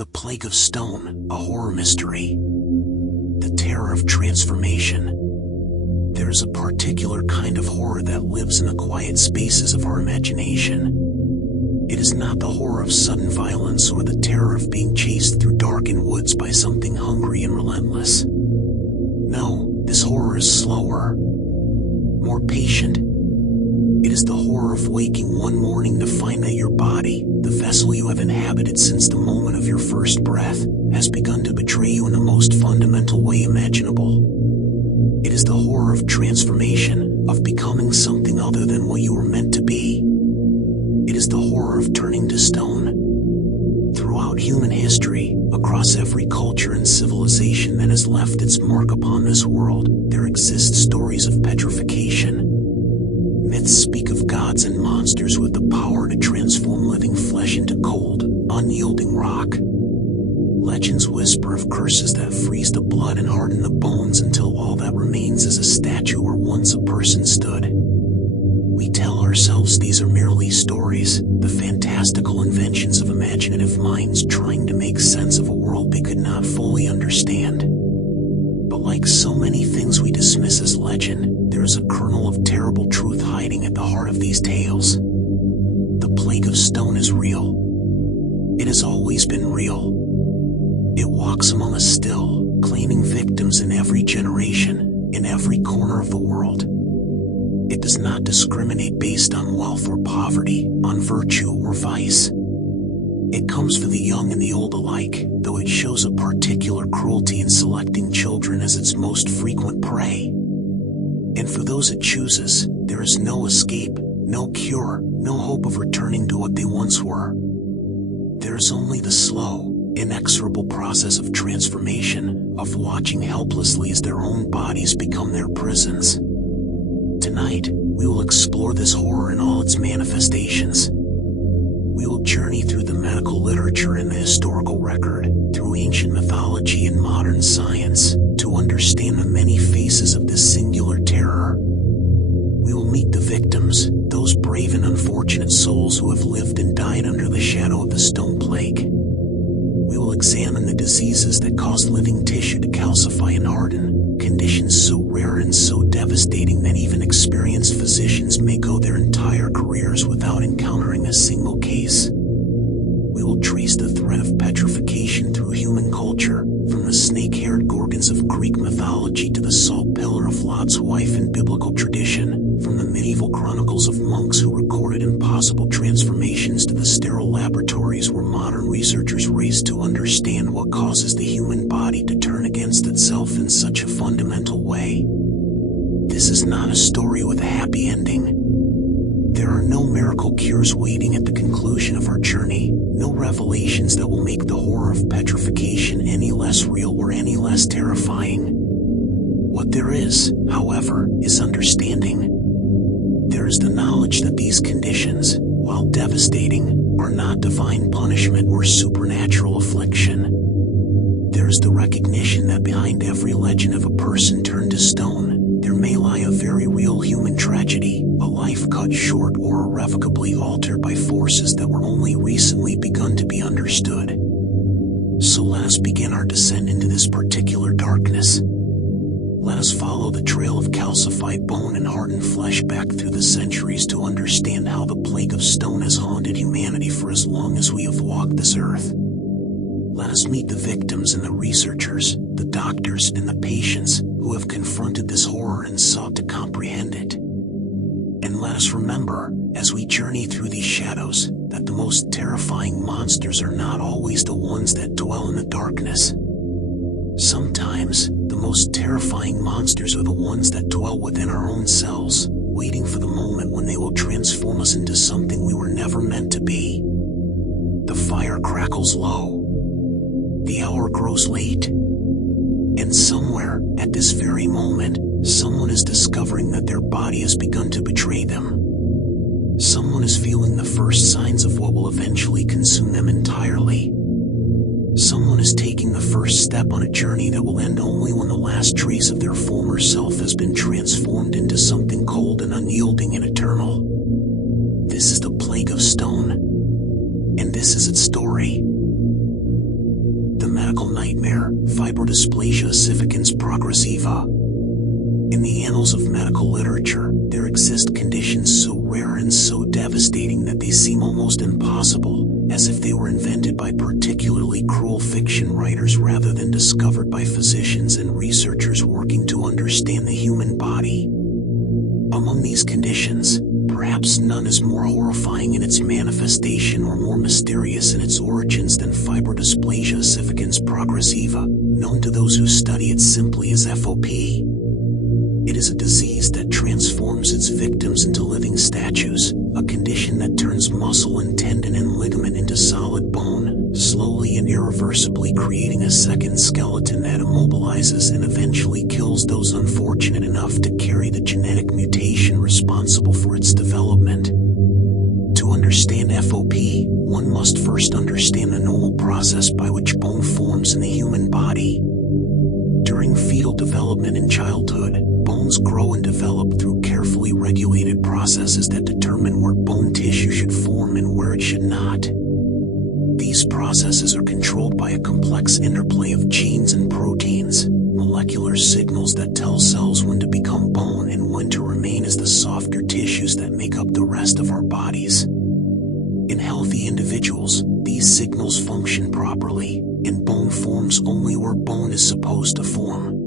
The Plague of Stone, a horror mystery. The terror of transformation. There is a particular kind of horror that lives in the quiet spaces of our imagination. It is not the horror of sudden violence or the terror of being chased through darkened woods by something hungry and relentless. No, this horror is slower, more patient. It is the horror of waking one morning to find that your body, the vessel you have inhabited since the moment of your first breath, has begun to betray you in the most fundamental way imaginable. It is the horror of transformation, of becoming something other than what you were meant to be. It is the horror of turning to stone. Throughout human history, across every culture and civilization that has left its mark upon this world, there exist stories of petrification. Myths speak of gods and monsters with the power to transform living flesh into cold, unyielding rock. Legends whisper of curses that freeze the blood and harden the bones until all that remains is a statue where once a person stood. We tell ourselves these are merely stories, the fantastical inventions of imaginative minds trying to make sense of a world they could not fully understand. But like so many things we dismiss as legend, there is a kernel of terrible truth hiding at the heart of these tales. The Plague of Stone is real. It has always been real. It walks among us still, claiming victims in every generation, in every corner of the world. It does not discriminate based on wealth or poverty, on virtue or vice. It comes for the young and the old alike, though it shows a particular cruelty in selecting children as its most frequent prey. And for those it chooses, there is no escape, no cure, no hope of returning to what they once were. There is only the slow, inexorable process of transformation, of watching helplessly as their own bodies become their prisons. Tonight, we will explore this horror in all its manifestations. We will journey through the medical literature and the historical record, through ancient mythology and modern science, to understand the many faces of this singular terror. We will meet the victims, those brave and unfortunate souls who have lived and died under the shadow of the stone plague. We will examine the diseases that cause living tissue to calcify and harden, conditions so rare and so devastating that even experienced physicians may go their entire careers without encountering a single case. We will trace the thread of petrification through human culture, from the snake-haired gorgons of Greek mythology to the salt pillar of Lot's wife in biblical tradition, from the medieval chronicles of monks who recorded impossible transformations to the sterile laboratories where modern researchers race to understand what causes the human body to turn against itself in such a fundamental way. This is not a story with a happy ending. There are no miracle cures waiting at the conclusion of our journey, no revelations that will make the horror of petrification any less real or any less terrifying. What there is, however, is understanding. There is the knowledge that these conditions, while devastating, are not divine punishment or supernatural affliction. There is the recognition that behind every legend of a person turned to stone, there may lie a very real human tragedy, a life cut short or irrevocably altered by forces that were only recently begun to be understood. So let us begin our descent into this particular darkness. Let us follow the trail of calcified bone and hardened flesh back through the centuries to understand how the Plague of Stone has haunted humanity for as long as we have walked this earth. Let us meet the victims and the researchers, the doctors and the patients who have confronted this horror and sought to comprehend it. And let us remember, as we journey through these shadows, that the most terrifying monsters are not always the ones that dwell in the darkness. Sometimes, the most terrifying monsters are the ones that dwell within our own selves, waiting for the moment when they will transform us into something we were never meant to be. The fire crackles low. The hour grows late. And somewhere, at this very moment, someone is discovering that their body has begun to betray them. Someone is feeling the first signs of what will eventually consume them entirely. Someone is taking the first step on a journey that will end only when the last trace of their former self has been transformed into something cold and unyielding and eternal. This is the Plague of Stone, and this is its story. medical nightmare, Fibrodysplasia Ossificans Progressiva. In the annals of medical literature, there exist conditions so rare and so devastating that they seem almost impossible, as if they were invented by particularly cruel fiction writers rather than discovered by physicians and researchers working to understand the human body. Among these conditions, perhaps none is more horrifying in its manifestation or more mysterious in its origins than Fibrodysplasia Ossificans Progressiva, known to those who study it simply as FOP. It is a disease that transforms its victims into living statues, a condition that turns muscle and tendon and ligament into solid bone, slowly and irreversibly creating a second skeleton that immobilizes and eventually kills those unfortunate enough to carry the genetic mutation responsible for its development. To understand FOP, one must first understand the normal process by which bone forms in the human body. During fetal development in childhood, bones grow and develop through carefully regulated processes that determine where bone tissue should form and where it should not. These processes are controlled by a complex interplay of genes and proteins, molecular signals that tell cells when to become bone and when to remain as the softer tissues that make up the rest of our bodies. In healthy individuals, these signals function properly, and bone forms only where bone is supposed to form.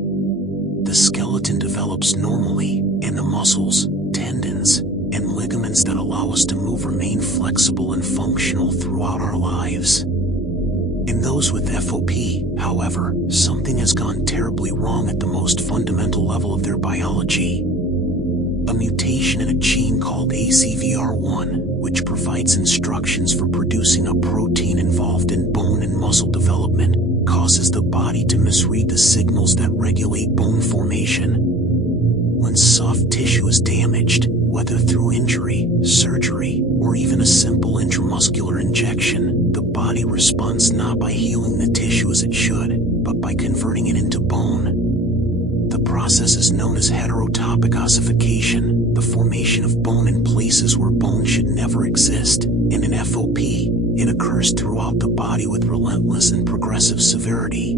The skeleton develops normally, and the muscles, tendons, and ligaments that allow us to move remain flexible and functional throughout our lives. In those with FOP, however, something has gone terribly wrong at the most fundamental level of their biology. A mutation in a gene called ACVR1, which provides instructions for producing a protein involved in bone and muscle development, causes the body to misread the signals that regulate bone formation. When soft tissue is damaged, whether through injury, surgery, or even a simple intramuscular injection, the body responds not by healing the tissue as it should, but by converting it into bone. The process is known as heterotopic ossification, the formation of bone in places where bone should never exist, and in FOP, it occurs throughout the body with relentless and progressive severity.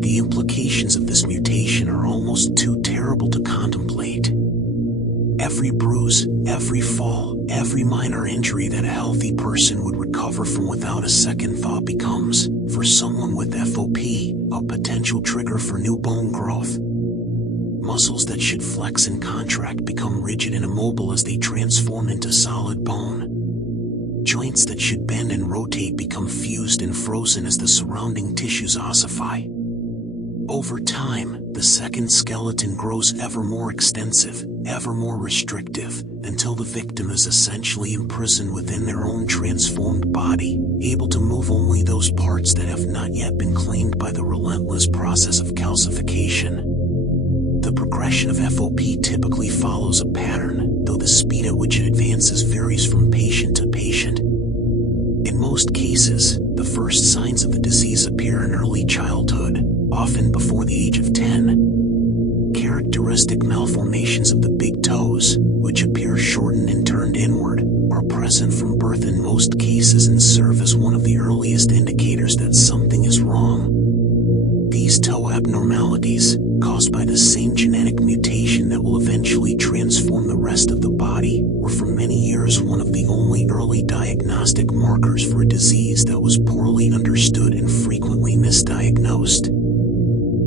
The implications of this mutation are almost too terrible to contemplate. Every bruise, every fall, every minor injury that a healthy person would recover from without a second thought becomes, for someone with FOP, a potential trigger for new bone growth. Muscles that should flex and contract become rigid and immobile as they transform into solid bone. Joints that should bend and rotate become fused and frozen as the surrounding tissues ossify. Over time, the second skeleton grows ever more extensive, ever more restrictive, until the victim is essentially imprisoned within their own transformed body, able to move only those parts that have not yet been claimed by the relentless process of calcification. The progression of FOP typically follows a pattern, though the speed at which it advances varies from patient to patient. In most cases, the first signs of the disease appear in early childhood, often before the age of 10. Characteristic malformations of the big toes, which appear shortened and turned inward, are present from birth in most cases and serve as one of the earliest indicators that something is wrong. These toe abnormalities, caused by the same genetic mutation that will eventually transform the rest of the body, were for many years one of the only early diagnostic markers for a disease that was poorly understood and frequently misdiagnosed.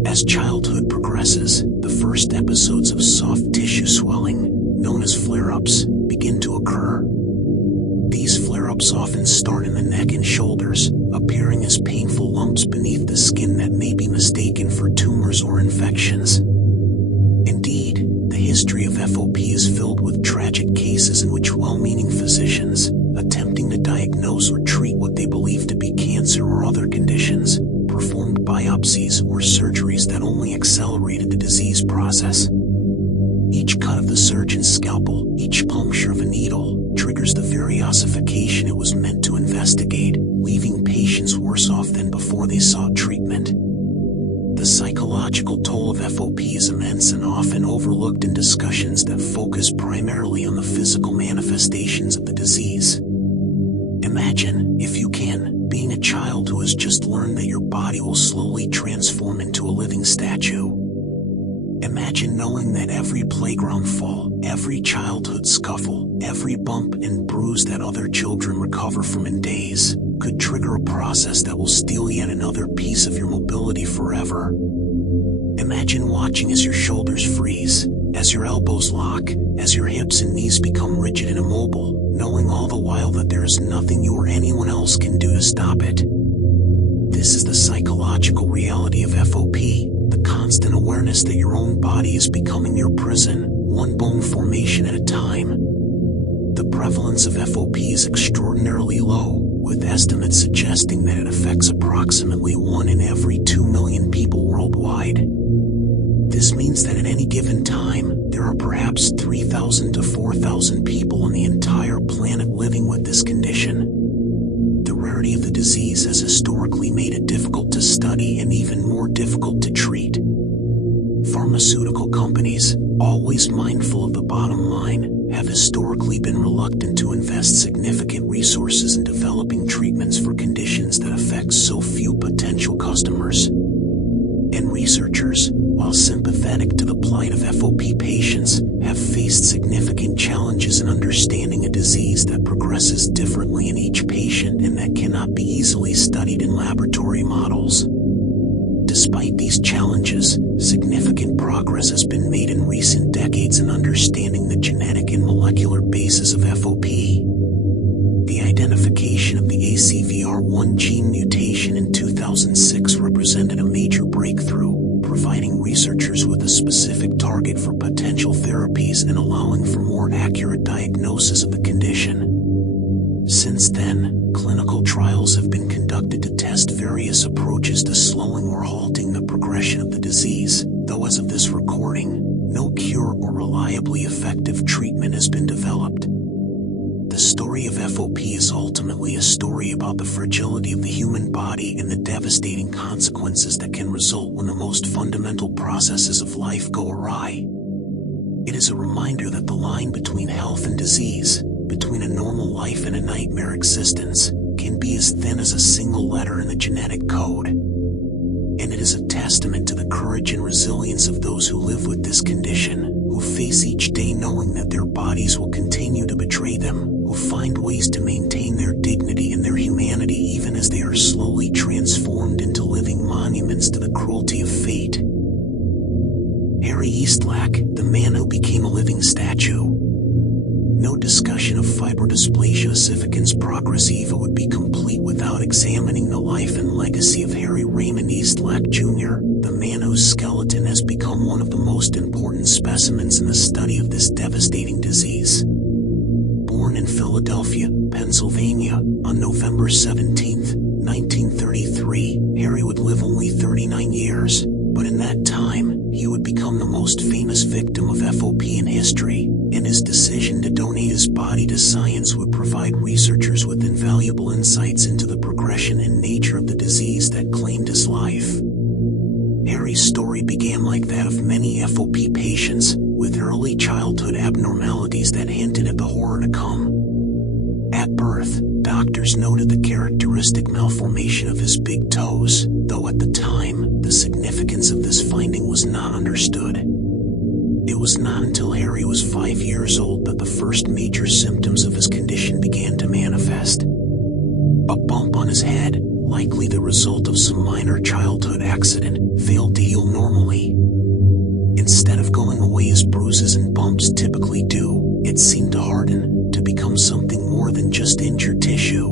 As childhood progresses, the first episodes of soft tissue swelling, known as flare-ups, begin to occur. These flare-ups often start in the neck and shoulders, appearing as painful lumps beneath the skin that may be mistaken for tumors or infections. Indeed, the history of FOP is filled with tragic cases in which well-meaning physicians, attempting to diagnose or treat what they believe to be cancer or other conditions, performed biopsies or surgeries that only accelerated the disease process. Each cut of the surgeon's scalpel, each puncture of a needle, triggers the very ossification it was meant to investigate, leaving patients worse off than before they sought treatment. The psychological toll of FOP is immense and often overlooked in discussions that focus primarily on the physical manifestations of the disease. Imagine, if you can, being a child who has just learned that your body will slowly transform into a living statue. Imagine knowing that every playground fall, every childhood scuffle, every bump and bruise that other children recover from in days, could trigger a process that will steal yet another piece of your mobility forever. Imagine watching as your shoulders freeze, as your elbows lock, as your hips and knees become rigid and immobile, knowing all the while that there is nothing you or anyone else can do to stop it. This is the psychological reality of FOP, the constant awareness that your own body is becoming your prison, one bone formation at a time. The prevalence of FOP is extraordinarily low, with estimates suggesting that it affects approximately 1 in every 2 million people worldwide. This means that at any given time, there are perhaps 3,000 to 4,000 people on the entire planet living with this condition. The rarity of the disease has historically made it difficult to study and even more difficult to treat. Pharmaceutical companies, always mindful of the bottom line, have historically been reluctant to invest significant resources in developing treatments for conditions that affect so few potential customers. And researchers, while sympathetic to the plight of FOP patients, have faced significant challenges in understanding a disease that progresses differently in each patient and that cannot be easily studied in laboratory models. Despite these challenges, significant progress has been made in recent decades in understanding the genetic and molecular basis of FOP. The identification of the ACVR1 gene mutation in 2006 represented a major breakthrough, providing researchers with a specific target for potential therapies and allowing for more accurate diagnosis of the condition. Since then, clinical trials have been conducted to test various approaches to slowing or halting the progression of the disease, though as of this recording, no cure or reliably effective treatment has been developed. The story of FOP is ultimately a story about the fragility of the human body and the devastating consequences that can result when the most fundamental processes of life go awry. It is a reminder that the line between health and disease, between a normal life and a nightmare existence, can be as thin as a single letter in the genetic code. And it is a testament to the courage and resilience of those who live with this condition, who face each day knowing that their bodies will continue to betray them, who find ways to maintain their dignity and their humanity even as they are slowly transformed into living monuments to the cruelty of fate. Harry Eastlack, the man who became a living statue. No discussion of Fibrodysplasia Ossificans Progressiva would be complete without examining the life and legacy of Harry Raymond Eastlack Jr., the man whose skeleton has become one of the most important specimens in the study of this devastating disease. Born in Philadelphia, Pennsylvania, on November 17, 1933, Harry would live only 39 years, but in that time, he would become the most famous victim of FOP in history, and his decision to donate his body to science would provide researchers with invaluable insights into the progression and nature of the disease that claimed his life. Harry's story began like that of many FOP patients, with early childhood abnormalities that hinted at the horror to come. At birth, doctors noted the characteristic malformation of his big toes, though at the time, the significance of this finding was not understood. It was not until Harry was 5 years old that the first major symptoms of his condition began to manifest. A bump on his head, likely the result of some minor childhood accident, failed to heal normally. Instead of going away as bruises and bumps typically do, it seemed to harden, to become something more than just injured tissue.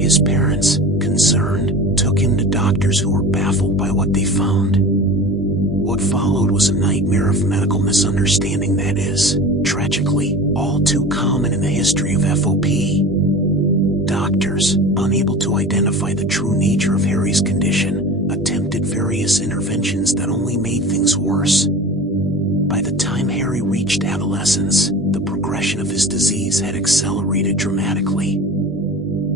His parents, concerned, took him to doctors who were baffled by what they found. What followed was a nightmare of medical misunderstanding that is, tragically, all too common in the history of FOP. Doctors, unable to identify the true nature of Harry's condition, attempted various interventions that only made things worse. By the time Harry reached adolescence, the progression of his disease had accelerated dramatically.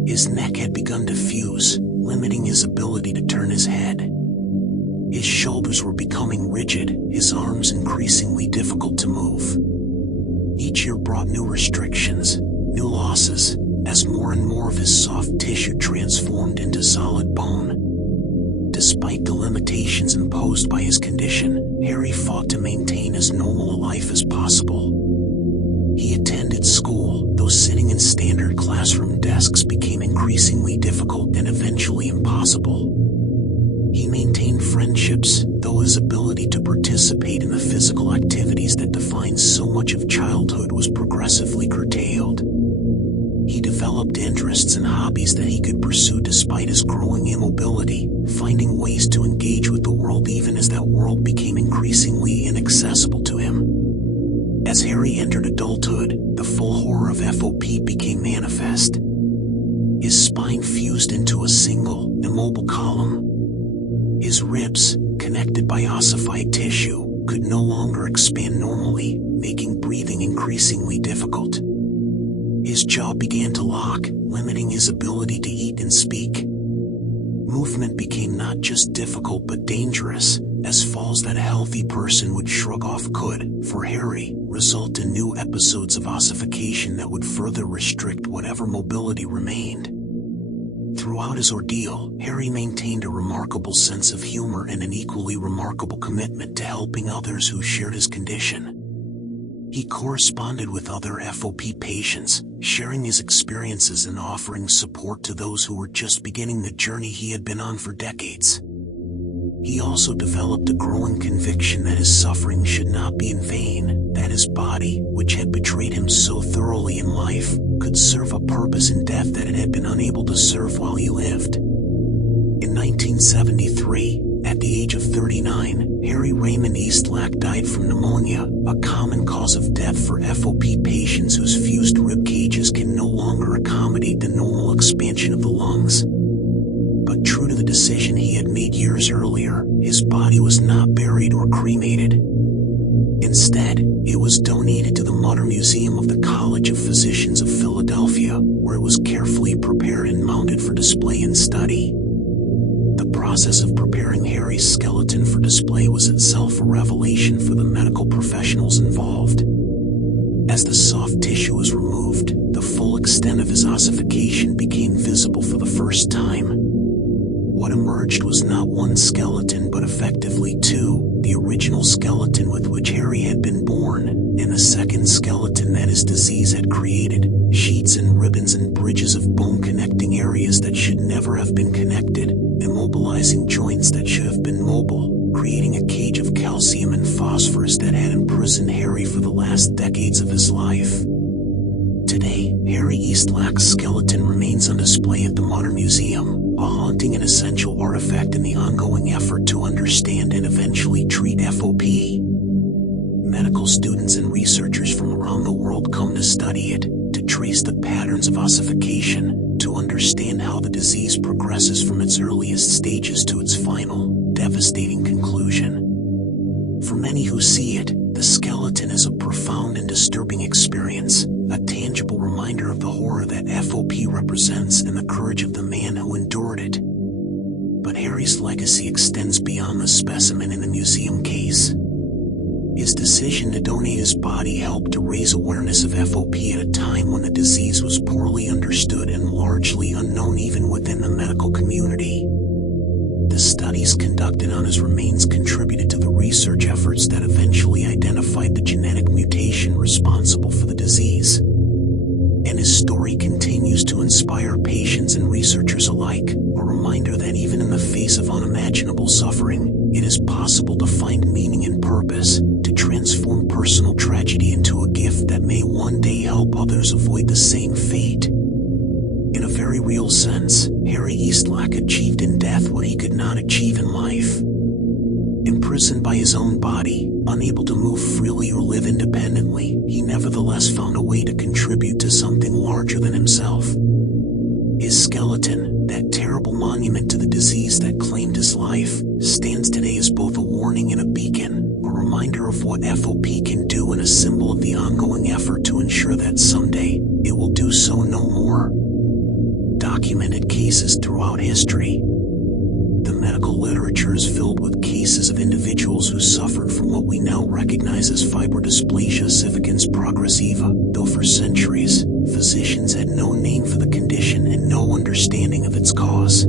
His neck had begun to fuse, limiting his ability to turn his head. His shoulders were becoming rigid, his arms increasingly difficult to move. Each year brought new restrictions, new losses, as more and more of his soft tissue transformed into solid bone. Despite the limitations imposed by his condition, Harry fought to maintain as normal a life as possible. He attended school, though sitting in standard classroom desks became increasingly difficult and eventually impossible. He maintained friendships, though his ability to participate in the physical activities that defined so much of childhood was progressively curtailed. He developed interests and hobbies that he could pursue despite his growing immobility, finding ways to engage with the world even as that world became increasingly inaccessible to him. As Harry entered adulthood, the full horror of FOP became manifest. His spine fused into a single, immobile column. His ribs, connected by ossified tissue, could no longer expand normally, making breathing increasingly difficult. His jaw began to lock, limiting his ability to eat and speak. Movement became not just difficult but dangerous, as falls that a healthy person would shrug off could, for Harry, result in new episodes of ossification that would further restrict whatever mobility remained. Throughout his ordeal, Harry maintained a remarkable sense of humor and an equally remarkable commitment to helping others who shared his condition. He corresponded with other FOP patients, sharing his experiences and offering support to those who were just beginning the journey he had been on for decades. He also developed a growing conviction that his suffering should not be in vain, that his body, which had betrayed him so thoroughly in life, could serve a purpose in death that it had been unable to serve while he lived. In 1973, at the age of 39, Harry Raymond Eastlack died from pneumonia, a common cause of death for FOP patients whose fused rib cages can no longer accommodate the normal expansion of the lungs. But true to the decision he had made years earlier, his body was not buried or cremated. Instead, it was donated to the Modern Museum of the College of Physicians of Philadelphia, where it was carefully prepared and mounted for display and study. The process of preparing Harry's skeleton for display was itself a revelation for the medical professionals involved. As the soft tissue was removed, the full extent of his ossification became visible for the first time. What emerged was not one skeleton but effectively two, the original skeleton with which Harry had been born, and the second skeleton that his disease had created, sheets and ribbons and bridges of bone connecting areas that should never have been connected, immobilizing joints that should have been mobile, creating a cage of calcium and phosphorus that had imprisoned Harry for the last decades of his life. Today, Harry Eastlack's skeleton remains on display at the Modern Museum, a haunting and essential artifact in the ongoing effort to understand and eventually treat FOP. Medical students and researchers from around the world come to study it, to trace the patterns of ossification, to understand how the disease progresses from its earliest stages to its final, devastating conclusion. For many who see it, the skeleton is a profound and disturbing experience, a tangible reminder of the horror that FOP represents and the courage of the man who endured it. But Harry's legacy extends beyond the specimen in the museum case. His decision to donate his body helped to raise awareness of FOP at a time when the disease was poorly understood and largely unknown even within the medical community. The studies conducted on his remains contributed to the research efforts that eventually identified the genetic mutation responsible for the disease. And his story continues to inspire patients and researchers alike, a reminder that even in the face of unimaginable suffering, it is possible to find meaning and purpose, to transform personal tragedy into a gift that may one day help others avoid the same fate. In a very real sense, Harry Eastlack achieved in death what he could not achieve in life. Imprisoned by his own body, unable to move freely or live independently, he nevertheless found a way to contribute to something larger than himself. His skeleton, that terrible monument to the disease that claimed his life, stands today as both a warning and a beacon, a reminder of what FOP can do and a symbol of the ongoing effort to ensure that someday, it will do so no more. Documented cases throughout history. The medical literature is filled with cases of individuals who suffered from what we now recognize as Fibrodysplasia Ossificans Progressiva, though for centuries, physicians had no name for the condition and no understanding of its cause.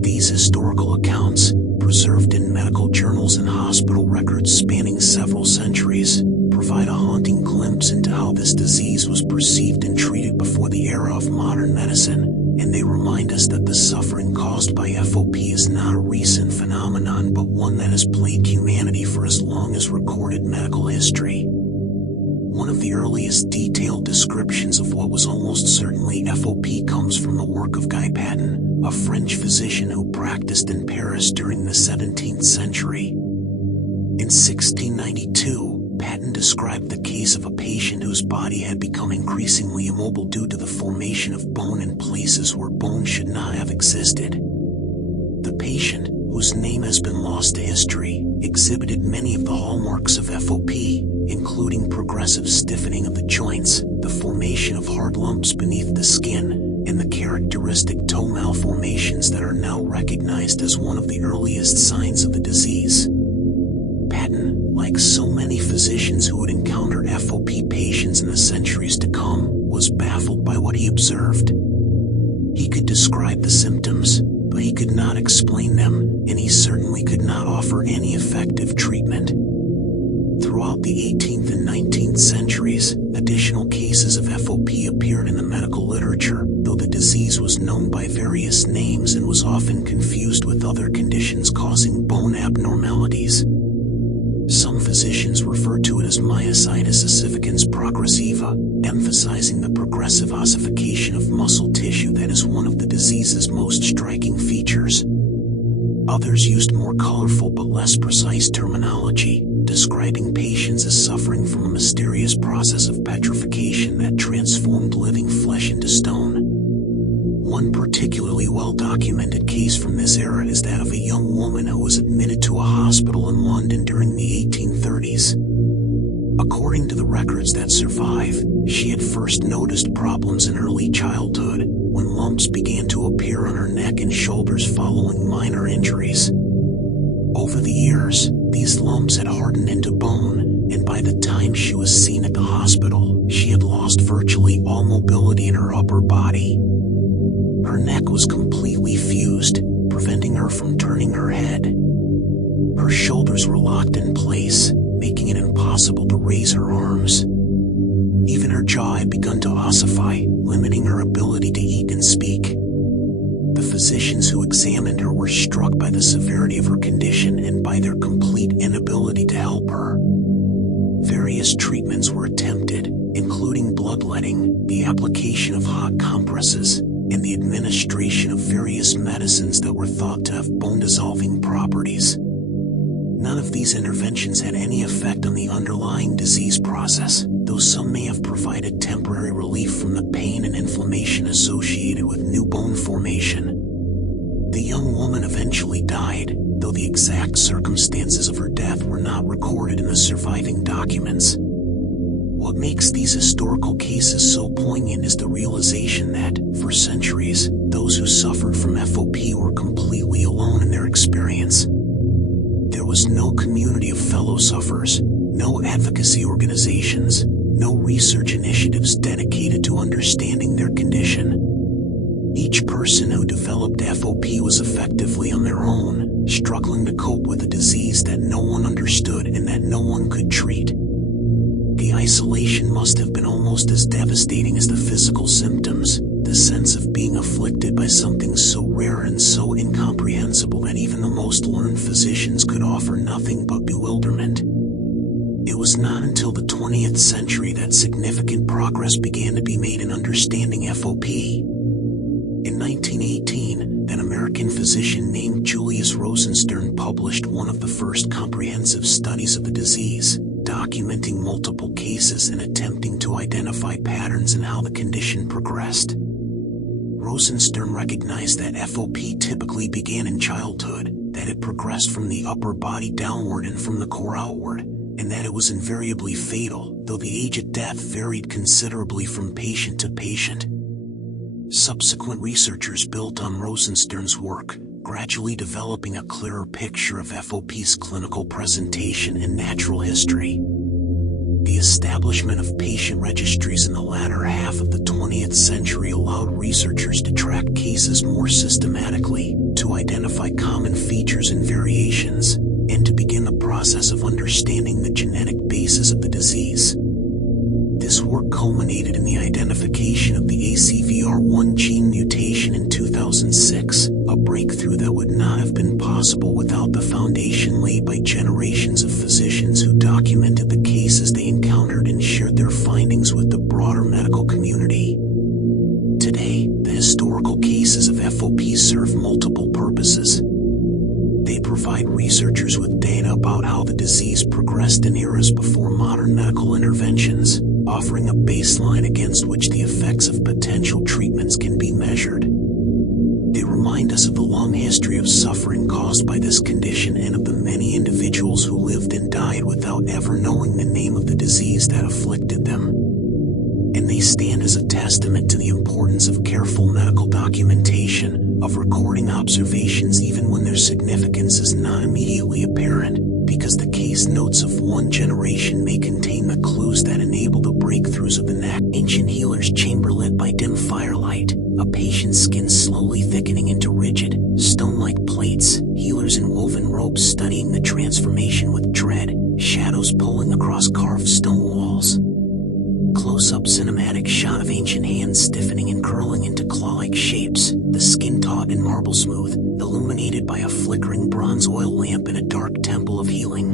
These historical accounts, preserved in medical journals and hospital records spanning several centuries, provide a haunting glimpse into how this disease was perceived and treated before the era of modern medicine, and they remind us that the suffering caused by FOP is not a recent phenomenon but one that has plagued humanity for as long as recorded medical history. One of the earliest detailed descriptions of what was almost certainly FOP comes from the work of Guy Patton, a French physician who practiced in Paris during the 17th century. In 1692, Patton described the case of a patient whose body had become increasingly immobile due to the formation of bone in places where bone should not have existed. The patient, whose name has been lost to history, exhibited many of the hallmarks of FOP, including progressive stiffening of the joints, the formation of hard lumps beneath the skin, and the characteristic toe malformations that are now recognized as one of the earliest signs of the disease. Patton, like so many physicians who would encounter FOP patients in the centuries to come, was baffled by what he observed. He could describe the symptoms, but he could not explain them, and he certainly could not offer any effective treatment. Throughout the 18th and 19th centuries, additional cases of FOP appeared in the medical literature, though the disease was known by various names and was often confused with other conditions causing bone abnormalities. Some physicians refer to it as myositis ossificans progressiva, emphasizing the progressive ossification of muscle tissue that is one of the disease's most striking features. Others used more colorful but less precise terminology, describing patients as suffering from a mysterious process of petrification that transformed living flesh into stone. One particularly well-documented case from this era is that of a young woman who was admitted to a hospital in London during the 1830s. According to the records that survive, she had first noticed problems in early childhood, when lumps began to appear on her neck and shoulders following minor injuries. Over the years, these lumps had hardened into bone, and by the time she was seen at the hospital, she had lost virtually all mobility in her upper body. Her neck was completely fused, preventing her from turning her head. Her shoulders were locked in place, making it impossible to raise her arms. Even her jaw had begun to ossify, limiting her ability to eat and speak. The physicians who examined her were struck by the severity of her condition and by their complete inability to help her. Various treatments were attempted, including bloodletting, the application of hot compresses, and the administration of various medicines that were thought to have bone-dissolving properties. None of these interventions had any effect on the underlying disease process, though some may have provided temporary relief from the pain and inflammation associated with new bone formation. The young woman eventually died, though the exact circumstances of her death were not recorded in the surviving documents. What makes these historical cases so poignant is the realization that, for centuries, those who suffered from FOP were completely alone in their experience. There was no community of fellow sufferers, no advocacy organizations, no research initiatives dedicated to understanding their condition. Each person who developed FOP was effectively on their own, struggling to cope with a disease that no one understood and that no one could treat. The isolation must have been almost as devastating as the physical symptoms, the sense of being afflicted by something so rare and so incomprehensible that even the most learned physicians could offer nothing but bewilderment. It was not until the 20th century that significant progress began to be made in understanding FOP. In 1918, an American physician named Julius Rosenstern published one of the first comprehensive studies of the disease, documenting multiple cases and attempting to identify patterns in how the condition progressed. Rosenstern recognized that FOP typically began in childhood, that it progressed from the upper body downward and from the core outward, and that it was invariably fatal, though the age of death varied considerably from patient to patient. Subsequent researchers built on Rosenstern's work, gradually developing a clearer picture of FOP's clinical presentation and natural history. The establishment of patient registries in the latter half of the 20th century allowed researchers to track cases more systematically, to identify common features and variations, and to begin the process of understanding the genetic basis of the disease. This work culminated in the identification of the ACVR1 gene mutation in 2006, a breakthrough that would not have been possible without the foundation laid by generations of physicians who documented the cases they encountered and shared their findings with the broader medical community. Today, the historical cases of FOP serve multiple purposes. They provide researchers with data about how the disease progressed in eras before modern medical interventions, offering a baseline against which the effects of potential treatments can be measured. They remind us of the long history of suffering caused by this condition and of the many individuals who lived and died without ever knowing the name of the disease that afflicted them. And they stand as a testament to the importance of careful medical documentation, of recording observations even when their significance is not immediately apparent, because the case notes of one generation may contain the clues that enable the breakthroughs of the next. Ancient healer's chamber lit by dim firelight, a patient's skin slowly thickening into rigid, stone-like plates, healers in woven robes studying the transformation with dread, shadows pulling across carved stone walls. Close-up cinematic shot of ancient hands stiffening and curling into claw-like shapes, the skin taut and marble smooth, illuminated by a flickering bronze oil lamp in a dark temple of healing.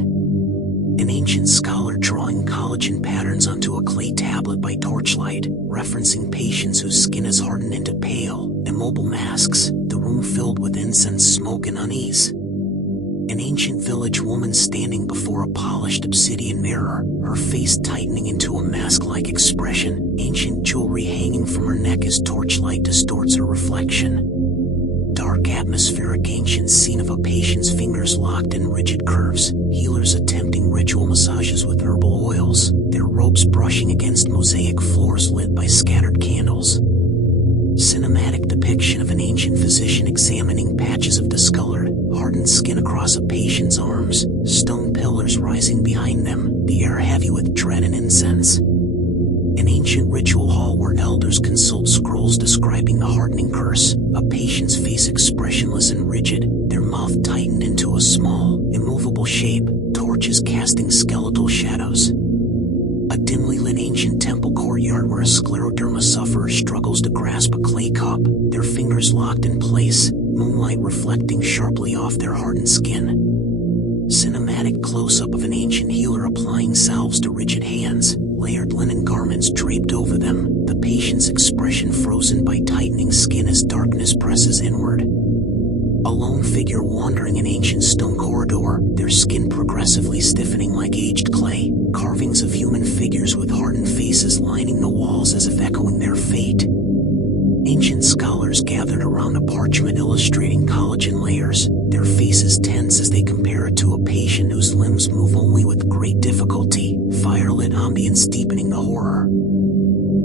An ancient scholar drawing collagen patterns onto a clay tablet by torchlight, referencing patients whose skin has hardened into pale, immobile masks, the room filled with incense smoke and unease. An ancient village woman standing before a polished obsidian mirror, her face tightening into a mask-like expression, ancient jewelry hanging from her neck as torchlight distorts her reflection. Dark atmospheric ancient scene of a patient's fingers locked in rigid curves, healers attempting ritual massages with herbal oils, their robes brushing against mosaic floors lit by scattered candles. Cinematic depiction of an ancient physician examining patches of discolored, hardened skin across a patient's arms, stone pillars rising behind them, the air heavy with dread and incense. An ancient ritual hall where elders consult scrolls describing the hardening curse, a patient's face expressionless and rigid, their mouth tightened into a small, immovable shape, torches casting skeletal shadows. A dimly lit ancient temple courtyard where a Scleroderma sufferer struggles to grasp a clay cup, their fingers locked in place, moonlight reflecting sharply off their hardened skin. Cinematic close-up of an ancient healer applying salves to rigid hands, layered linen garments draped over them, the patient's expression frozen by tightening skin as darkness presses inward. A lone figure wandering an ancient stone corridor, their skin progressively stiffening like aged clay, carvings of human figures with hardened faces lining the walls as if echoing their fate. Ancient scholars gathered around a parchment illustrating collagen layers, their faces tense as they compare it to a patient whose limbs move only with great difficulty, firelit ambience deepening the horror.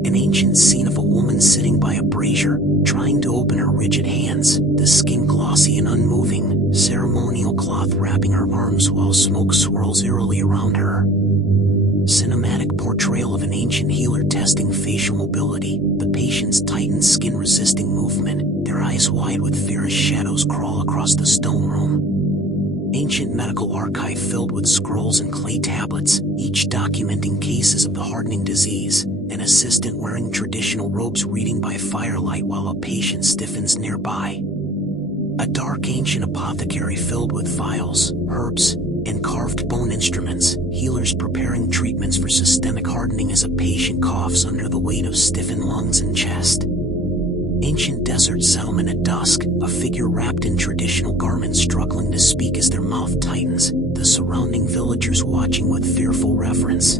An ancient scene of a woman sitting by a brazier, trying to open her rigid hands, the skin glossy and unmoving, ceremonial cloth wrapping her arms while smoke swirls eerily around her. Cinematic portrayal of an ancient healer testing facial mobility, the patient's tightened skin resisting movement, their eyes wide with fierce shadows crawl across the stone room. Ancient medical archive filled with scrolls and clay tablets, each documenting cases of the hardening disease, an assistant wearing traditional robes reading by firelight while a patient stiffens nearby. A dark ancient apothecary filled with vials, herbs, and carved bone instruments, healers preparing treatments for systemic hardening as a patient coughs under the weight of stiffened lungs and chest. Ancient desert settlement at dusk, a figure wrapped in traditional garments struggling to speak as their mouth tightens, the surrounding villagers watching with fearful reverence.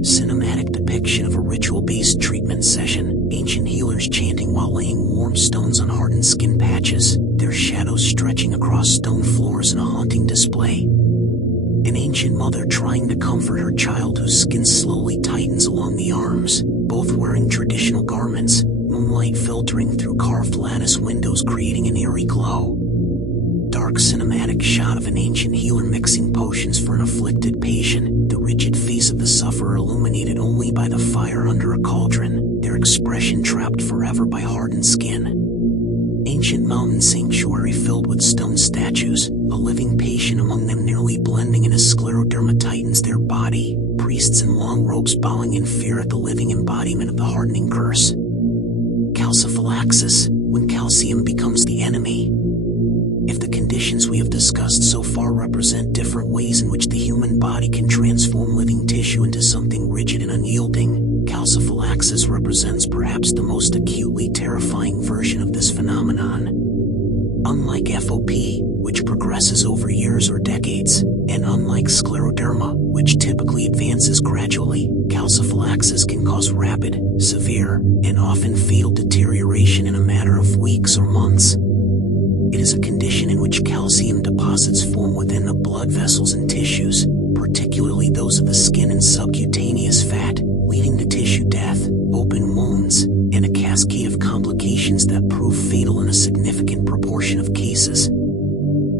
Cinematic depiction of a ritual-based treatment session, ancient healers chanting while laying warm stones on hardened skin patches, their shadows stretching across stone floors in a haunting display. An ancient mother trying to comfort her child whose skin slowly tightens along the arms, both wearing traditional garments, moonlight filtering through carved lattice windows creating an eerie glow. Dark dark cinematic shot of an ancient healer mixing potions for an afflicted patient, the rigid face of the sufferer illuminated only by the fire under a cauldron, their expression trapped forever by hardened skin. Ancient mountain sanctuary filled with stone statues, a living patient among them nearly blending in as Scleroderma tightens their body, priests in long robes bowing in fear at the living embodiment of the hardening curse. Calciphylaxis, when calcium becomes the enemy. If the conditions we have discussed so far represent different ways in which the human body can transform living tissue into something rigid and unyielding, calciphylaxis represents perhaps the most acutely terrifying version of this phenomenon. Unlike FOP, which progresses over years or decades, and unlike scleroderma, which typically advances gradually, calciphylaxis can cause rapid, severe, and often fatal deterioration in a matter of weeks or months. It is a condition in which calcium deposits form within the blood vessels and tissues, particularly those of the skin and subcutaneous fat, leading to tissue death, open wounds, and a cascade of complications that prove fatal in a significant proportion of cases.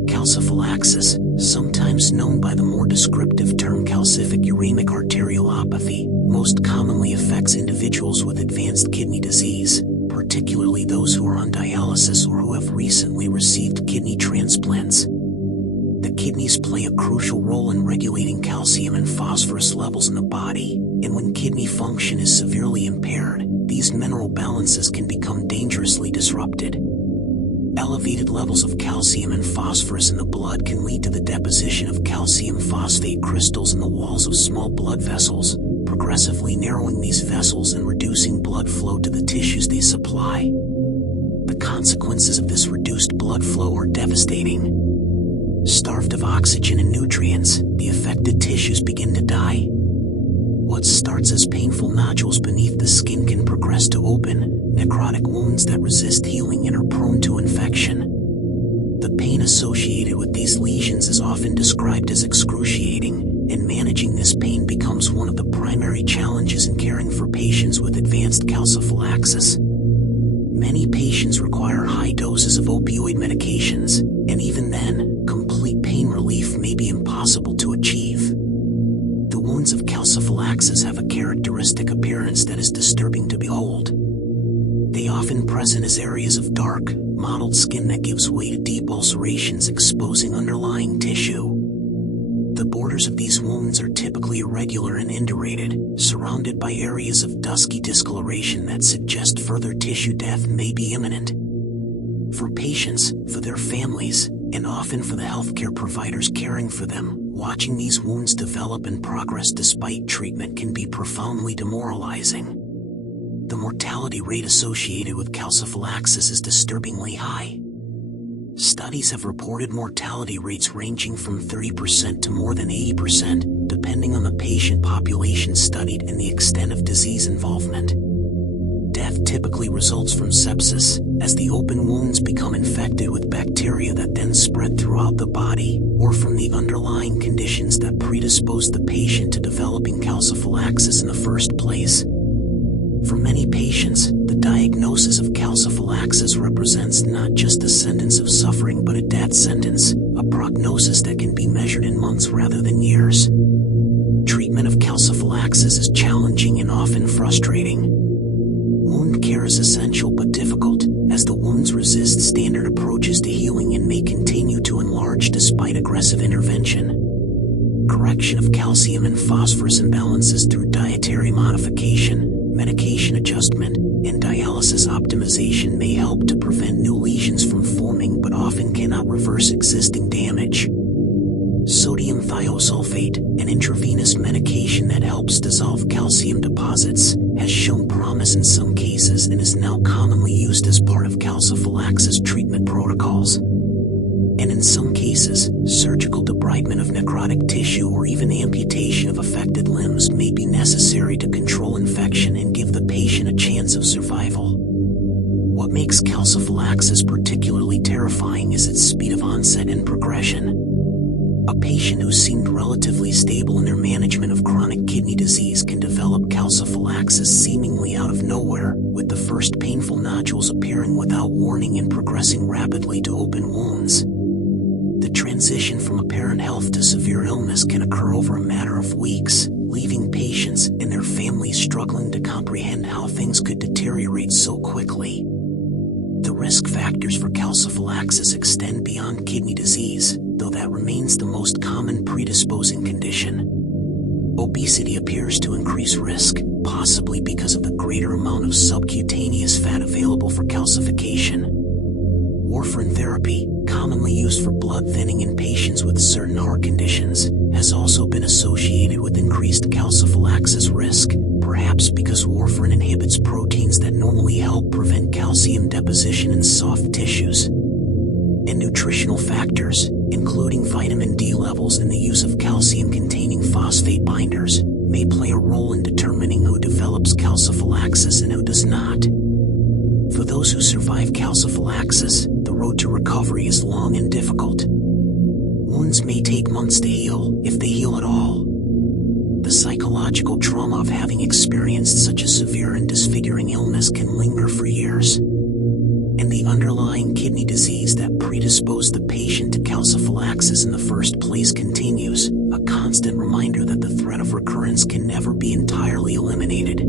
Calciphylaxis, sometimes known by the more descriptive term calcific uremic arteriolopathy, most commonly affects individuals with advanced kidney disease, particularly those who are on dialysis or who have recently received kidney transplants. The kidneys play a crucial role in regulating calcium and phosphorus levels in the body, and when kidney function is severely impaired, these mineral balances can become dangerously disrupted. Elevated levels of calcium and phosphorus in the blood can lead to the deposition of calcium phosphate crystals in the walls of small blood vessels, progressively narrowing these vessels and reducing blood flow to the tissues they supply. The consequences of this reduced blood flow are devastating. Starved of oxygen and nutrients, the affected tissues begin to die. What starts as painful nodules beneath the skin can progress to open, necrotic wounds that resist healing and are prone to infection. The pain associated with these lesions is often described as excruciating, and managing this pain becomes one of the primary challenges in caring for patients with advanced calciphylaxis. Many patients require high doses of opioid medications, and even then, complete pain relief may be impossible to achieve. The wounds of calciphylaxis have a characteristic appearance that is disturbing to behold. They often present as areas of dark, mottled skin that gives way to deep ulcerations exposing underlying tissue. The borders of these wounds are typically irregular and indurated, surrounded by areas of dusky discoloration that suggest further tissue death may be imminent. For patients, for their families, and often for the healthcare providers caring for them, watching these wounds develop and progress despite treatment can be profoundly demoralizing. The mortality rate associated with calciphylaxis is disturbingly high. Studies have reported mortality rates ranging from 30% to more than 80%, depending on the patient population studied and the extent of disease involvement. Death typically results from sepsis, as the open wounds become infected with bacteria that then spread throughout the body, or from the underlying conditions that predispose the patient to developing calciphylaxis in the first place. For many patients, the diagnosis of calciphylaxis represents not just a sentence of suffering but a death sentence, a prognosis that can be measured in months rather than years. Treatment of calciphylaxis is challenging and often frustrating. Wound care is essential but difficult, as the wounds resist standard approaches to healing and may continue to enlarge despite aggressive intervention. Correction of calcium and phosphorus imbalances through dietary modification, medication adjustment, and dialysis optimization may help to prevent new lesions from forming but often cannot reverse existing damage. Sodium thiosulfate, an intravenous medication that helps dissolve calcium deposits, has shown promise in some cases and is now commonly used as part of calciphylaxis treatment protocols. And in some cases, surgical debridement of necrotic tissue or even amputation of affected limbs may be necessary to control infection and give the patient a chance of survival. What makes calciphylaxis particularly terrifying is its speed of onset and progression. A patient who seemed relatively stable in their management of chronic kidney disease can develop calciphylaxis seemingly out of nowhere, with the first painful nodules appearing without warning and progressing rapidly to open wounds. transition from apparent health to severe illness can occur over a matter of weeks, leaving patients and their families struggling to comprehend how things could deteriorate so quickly. The risk factors for calciphylaxis extend beyond kidney disease, though that remains the most common predisposing condition. Obesity appears to increase risk, possibly because of the greater amount of subcutaneous fat available for calcification. Warfarin therapy, commonly used for blood thinning in patients with certain heart conditions, has also been associated with increased calciphylaxis risk, perhaps because warfarin inhibits proteins that normally help prevent calcium deposition in soft tissues. And nutritional factors, including vitamin D levels and the use of calcium-containing phosphate binders, may play a role in determining who develops calciphylaxis and who does not. For those who survive calciphylaxis, the road to recovery is long and difficult. Wounds may take months to heal, if they heal at all. The psychological trauma of having experienced such a severe and disfiguring illness can linger for years. And the underlying kidney disease that predisposed the patient to calciphylaxis in the first place continues, a constant reminder that the threat of recurrence can never be entirely eliminated.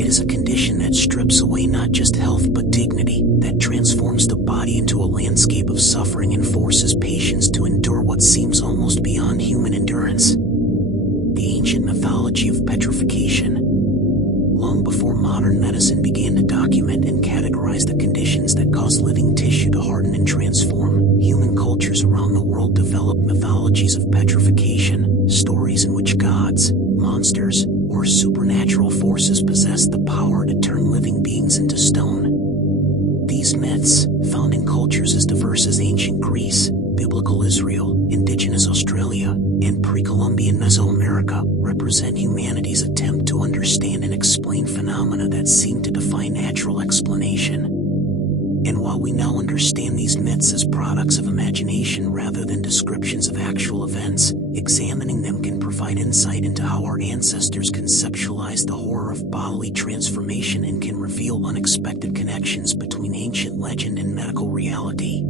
It is a condition that strips away not just health but dignity, that transforms the body into a landscape of suffering and forces patients to endure what seems almost beyond human endurance. The ancient mythology of petrification. Long before modern medicine began to document and categorize the conditions that cause living tissue to harden and transform, human cultures around the world developed mythologies of petrification, stories in which gods, monsters, or supernatural forces possessed the power to turn living beings into stone. These myths, found in cultures as diverse as ancient Greece, biblical Israel, indigenous Australia, and pre-Columbian Mesoamerica, represent humanity's attempt to understand and explain phenomena that seem to defy natural explanation. And while we now understand these myths as products of imagination rather than descriptions of actual events, examining them can provide insight into how our ancestors conceptualized the horror of bodily transformation and can reveal unexpected connections between ancient legend and medical reality.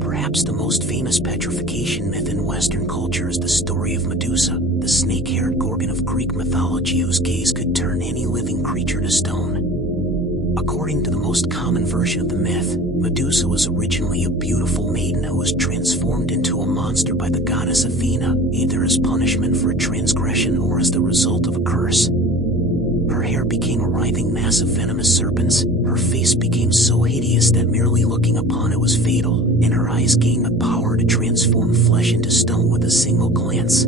Perhaps the most famous petrification myth in Western culture is the story of Medusa, the snake-haired gorgon of Greek mythology whose gaze could turn any living creature to stone. According to the most common version of the myth, Medusa was originally a beautiful maiden who was transformed into a monster by the goddess Athena, either as punishment for a transgression or as the result of a curse. Her hair became a writhing mass of venomous serpents, her face became so hideous that merely looking upon it was fatal, and her eyes gained the power to transform flesh into stone with a single glance.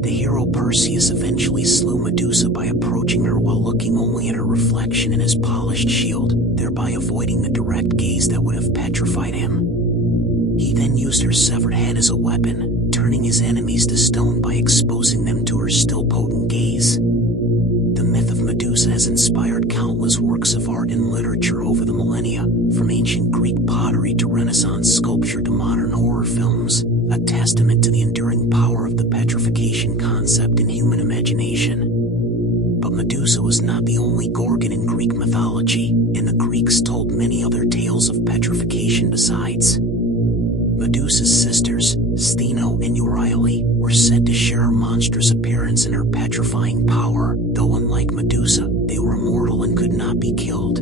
The hero Perseus eventually slew Medusa by approaching her while looking only at her reflection in his polished shield, thereby avoiding the direct gaze that would have petrified him. He then used her severed head as a weapon, turning his enemies to stone by exposing them to her still potent gaze. The myth of Medusa has inspired countless works of art and literature over the millennia, from ancient Greek pottery to Renaissance sculpture to modern horror films, a testament to the enduring power of the petrification concept in human imagination. But Medusa was not the only gorgon in Greek mythology, and the Greeks told many other tales of petrification besides. Medusa's sisters, Stheno and Euryale, were said to share her monstrous appearance and her petrifying power, though unlike Medusa, they were immortal and could not be killed.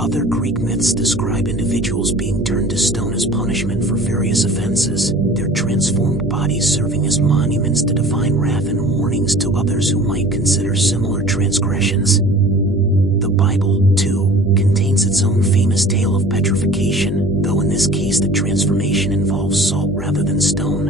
Other Greek myths describe individuals being turned to stone as punishment for various offenses, their transformed bodies serving as monuments to divine wrath and warnings to others who might consider similar transgressions. The Bible, too, contains its own famous tale of petrification, though in this case the transformation involves salt rather than stone.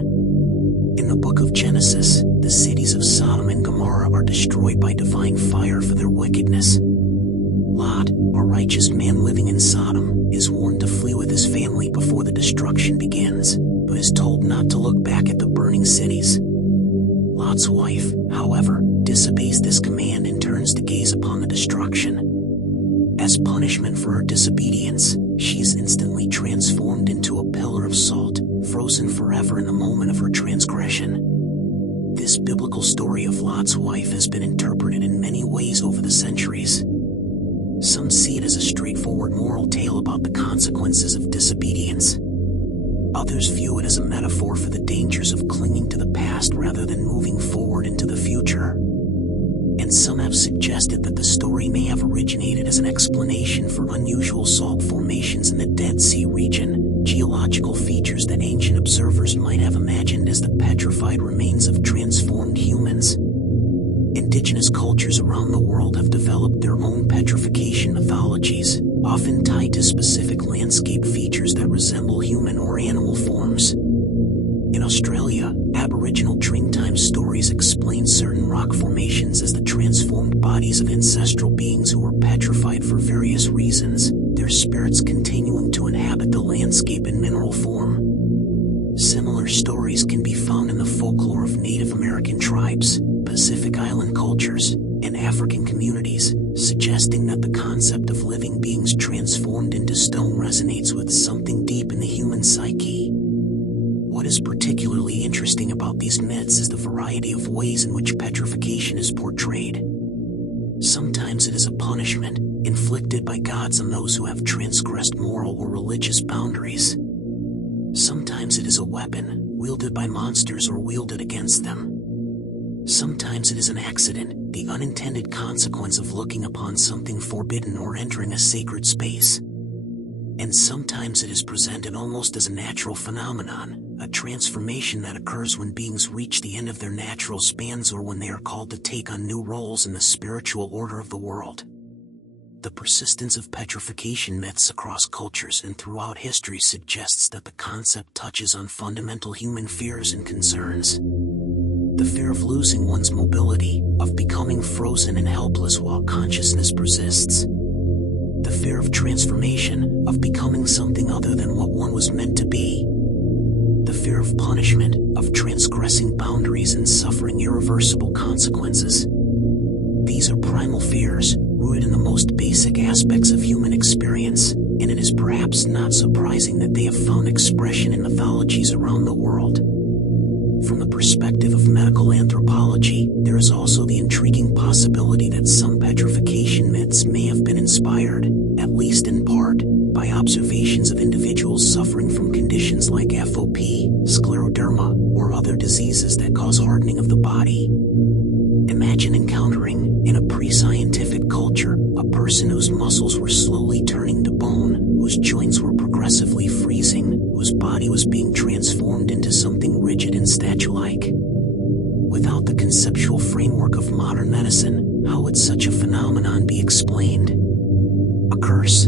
In the book of Genesis, the cities of Sodom and Gomorrah are destroyed by divine fire for their wickedness. Lot, a righteous man living in Sodom, is warned to flee with his family before the destruction begins, but is told not to look back at the burning cities. Lot's wife, however, disobeys this command and turns to gaze upon the destruction. As punishment for her disobedience, she is instantly transformed into a pillar of salt, frozen forever in the moment of her transgression. This biblical story of Lot's wife has been interpreted in many ways over the centuries. Some see it as a straightforward moral tale about the consequences of disobedience. Others view it as a metaphor for the dangers of clinging to the past rather than moving forward into the future. And some have suggested that the story may have originated as an explanation for unusual salt formations in the Dead Sea region, geological features that ancient observers might have imagined as the petrified remains of transformed humans. Indigenous cultures around the world have developed their own petrification mythologies, often tied to specific landscape features that resemble human or animal forms. In Australia, Aboriginal Dreamtime stories explain certain rock formations as the transformed bodies of ancestral beings who were petrified for various reasons, their spirits continuing to inhabit the landscape in mineral form. Similar stories can be found in the folklore of Native American tribes, Pacific Island cultures, and African communities, suggesting that the concept of living beings transformed into stone resonates with something deep in the human psyche. What is particularly interesting about these myths is the variety of ways in which petrification is portrayed. Sometimes it is a punishment, inflicted by gods on those who have transgressed moral or religious boundaries. Sometimes it is a weapon, wielded by monsters or wielded against them. Sometimes it is an accident, the unintended consequence of looking upon something forbidden or entering a sacred space. And sometimes it is presented almost as a natural phenomenon, a transformation that occurs when beings reach the end of their natural spans or when they are called to take on new roles in the spiritual order of the world. The persistence of petrification myths across cultures and throughout history suggests that the concept touches on fundamental human fears and concerns. The fear of losing one's mobility, of becoming frozen and helpless while consciousness persists. The fear of transformation, of becoming something other than what one was meant to be. The fear of punishment, of transgressing boundaries and suffering irreversible consequences. These are primal fears, rooted in the most basic aspects of human experience, and it is perhaps not surprising that they have found expression in mythologies around the world. From the perspective of medical anthropology, there is also the intriguing possibility that some petrification myths may have been inspired, at least in part, by observations of individuals suffering from conditions like FOP, scleroderma, or other diseases that cause hardening of the body. Imagine encountering, in a pre-scientific culture, a person whose muscles were slowly turning to bone, whose joints were progressively freezing, whose body was being transformed into something rigid and statue-like. Without the conceptual framework of modern medicine, how would such a phenomenon be explained? A curse?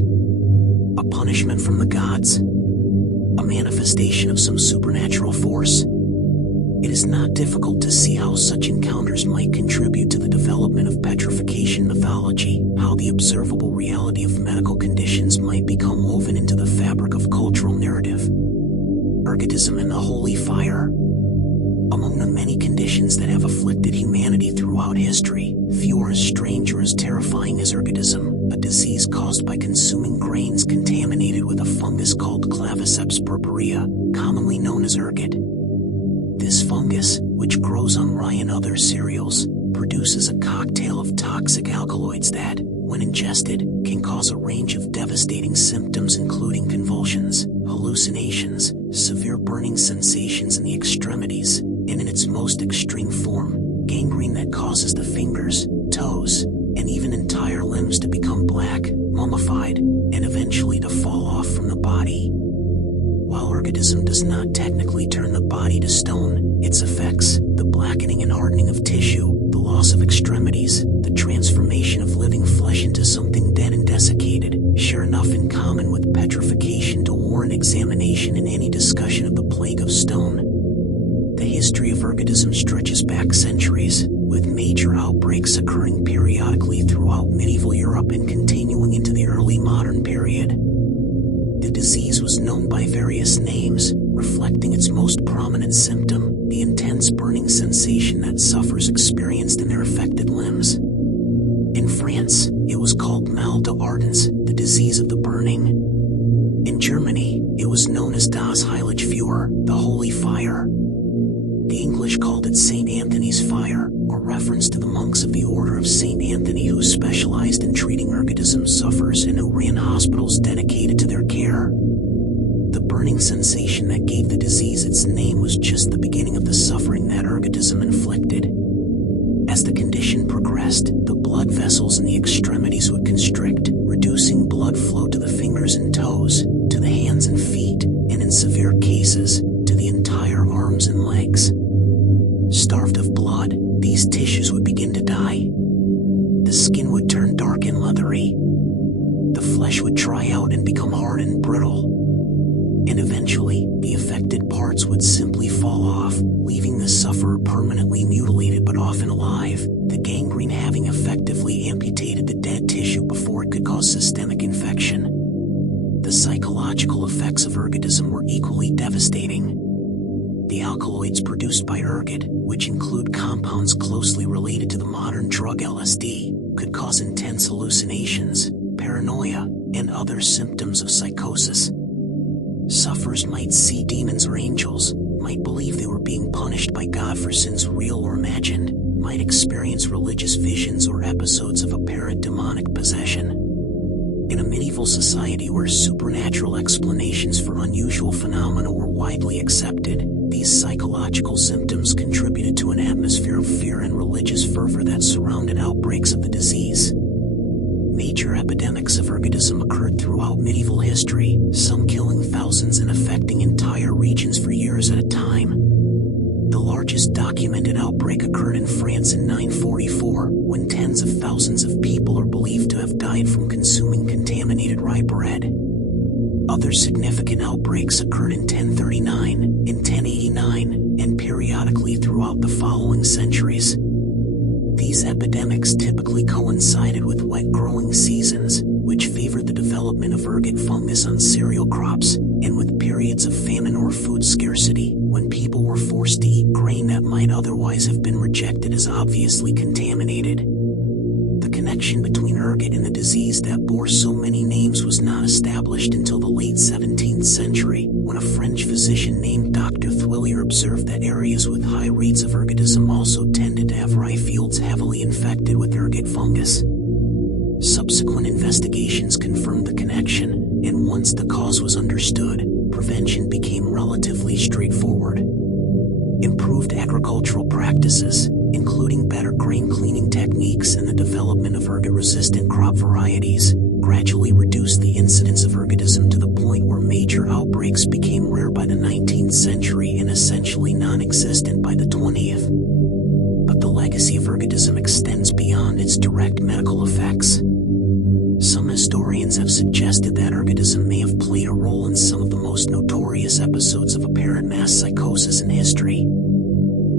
A punishment from the gods? A manifestation of some supernatural force? It is not difficult to see how such encounters might contribute to the development of petrification mythology, how the observable reality of medical conditions might become woven into the fabric of cultural narrative. Ergotism and the holy fire. Among the many conditions that have afflicted humanity throughout history, few are as strange or as terrifying as ergotism, a disease caused by consuming grains contaminated with a fungus called Claviceps purpurea, commonly known as ergot. This fungus, which grows on rye and other cereals, produces a cocktail of toxic alkaloids that, when ingested, can cause a range of devastating symptoms including convulsions, hallucinations, severe burning sensations in the extremities, and in its most extreme form, gangrene that causes the fingers, toes, and even entire limbs to become black, mummified, and eventually to fall off from the body. While ergotism does not technically turn the body to stone, its effects, the blackening and hardening of tissue, the loss of extremities, the transformation of living flesh into something dead and desiccated, share enough in common with petrification to warrant examination in any discussion of the plague of stone. The history of ergotism stretches back centuries, with major outbreaks occurring periodically throughout medieval Europe and continuing into the early modern period. The disease was known by various names, reflecting its most prominent symptom, the intense burning sensation that sufferers experienced in their affected limbs. In France, it was called mal d'ardence, the disease of the burning. In Germany, it was known as das Heilige Feuer, the holy fire. The English called it St. Anthony's fire, a reference to the monks of the Order of St. Anthony who specialized in treating ergotism sufferers and who ran hospitals dedicated to their care. The burning burning sensation that gave the disease its name was just the beginning of the suffering that ergotism inflicted. As the condition progressed, the blood vessels in the extremities would constrict, reducing blood flow to the fingers and toes, to the hands and feet, and in severe cases, to the entire arms and legs. Starved of blood, these tissues would begin to die. The skin would turn dark and leathery. The flesh would dry out and become hard and brittle. And eventually, the affected parts would simply fall off, leaving the sufferer permanently mutilated but often alive, the gangrene having effectively amputated the dead tissue before it could cause systemic infection. The psychological effects of ergotism were equally devastating. The alkaloids produced by ergot, which include compounds closely related to the modern drug LSD, could cause intense hallucinations, paranoia, and other symptoms of psychosis. Sufferers might see demons or angels, might believe they were being punished by God for sins real or imagined, might experience religious visions or episodes of apparent demonic possession. In a medieval society where supernatural explanations for unusual phenomena were widely accepted, these psychological symptoms contributed to an atmosphere of fear and religious fervor that surrounded outbreaks of the disease. Major epidemics of ergotism occurred throughout medieval history, some killing thousands and affecting entire regions for years at a time. The largest documented outbreak occurred in France in 944, when tens of thousands of people are believed to have died from consuming contaminated rye bread. Other significant outbreaks occurred in 1039, in 1089, and periodically throughout the following centuries. These epidemics typically coincided with wet growing seasons, which favored the development of ergot fungus on cereal crops, and with periods of famine or food scarcity, when people were forced to eat grain that might otherwise have been rejected as obviously contaminated. The connection between ergot and the disease that bore so many names was not established until the late 17th century, when a French physician named Dr. Thuillier observed that areas with high rates of ergotism also tended to have rye fields heavily infected with ergot fungus. Subsequent investigations confirmed the connection, and once the cause was understood, prevention became relatively straightforward. Improved agricultural practices, including better grain cleaning techniques and the development of ergot-resistant crop varieties, gradually reduced the incidence of ergotism to the point where major outbreaks became rare by the 19th century and essentially non-existent by the 20th. But the legacy of ergotism extends beyond its direct medical effects. Some historians have suggested that ergotism may have played a role in some of the most notorious episodes of apparent mass psychosis in history.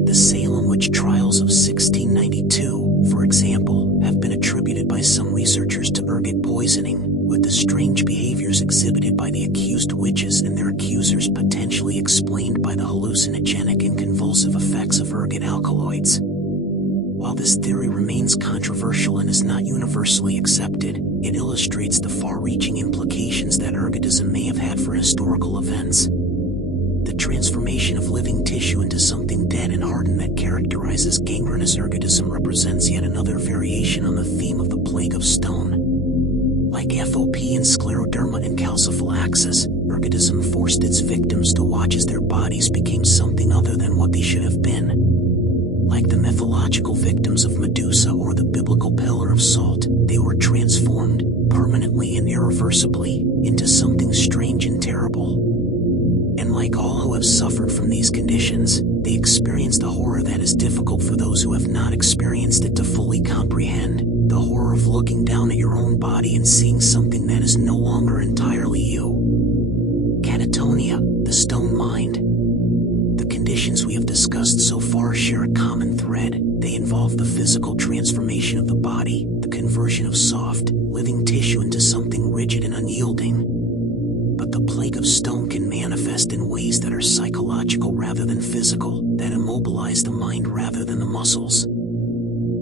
The Salem witch trials of 1692, for example, have been attributed by some researchers to ergot poisoning, with the strange behaviors exhibited by the accused witches and their accusers potentially explained by the hallucinogenic and convulsive effects of ergot alkaloids. While this theory remains controversial and is not universally accepted, it illustrates the far-reaching implications that ergotism may have had for historical events. The transformation of living tissue into something dead and hardened that characterizes gangrenous ergotism represents yet another variation on the theme of the plague of stone. Like FOP and Scleroderma and Calciphylaxis, ergotism forced its victims to watch as their bodies became something other than what they should have been. Like the mythological victims of Medusa or the biblical pillar of salt, they were transformed, permanently and irreversibly, into something strange and terrible. And like all who have suffered from these conditions, they experienced a horror that is difficult for those who have not experienced it to fully comprehend, the horror of looking down at your own body and seeing something that is no longer entirely you. Catatonia, the stone mind. The conditions we have discussed so far share a common thread. They involve the physical transformation of the body, the conversion of soft, living tissue into something rigid and unyielding. But the plague of stone can manifest in ways that are psychological rather than physical, that immobilize the mind rather than the muscles.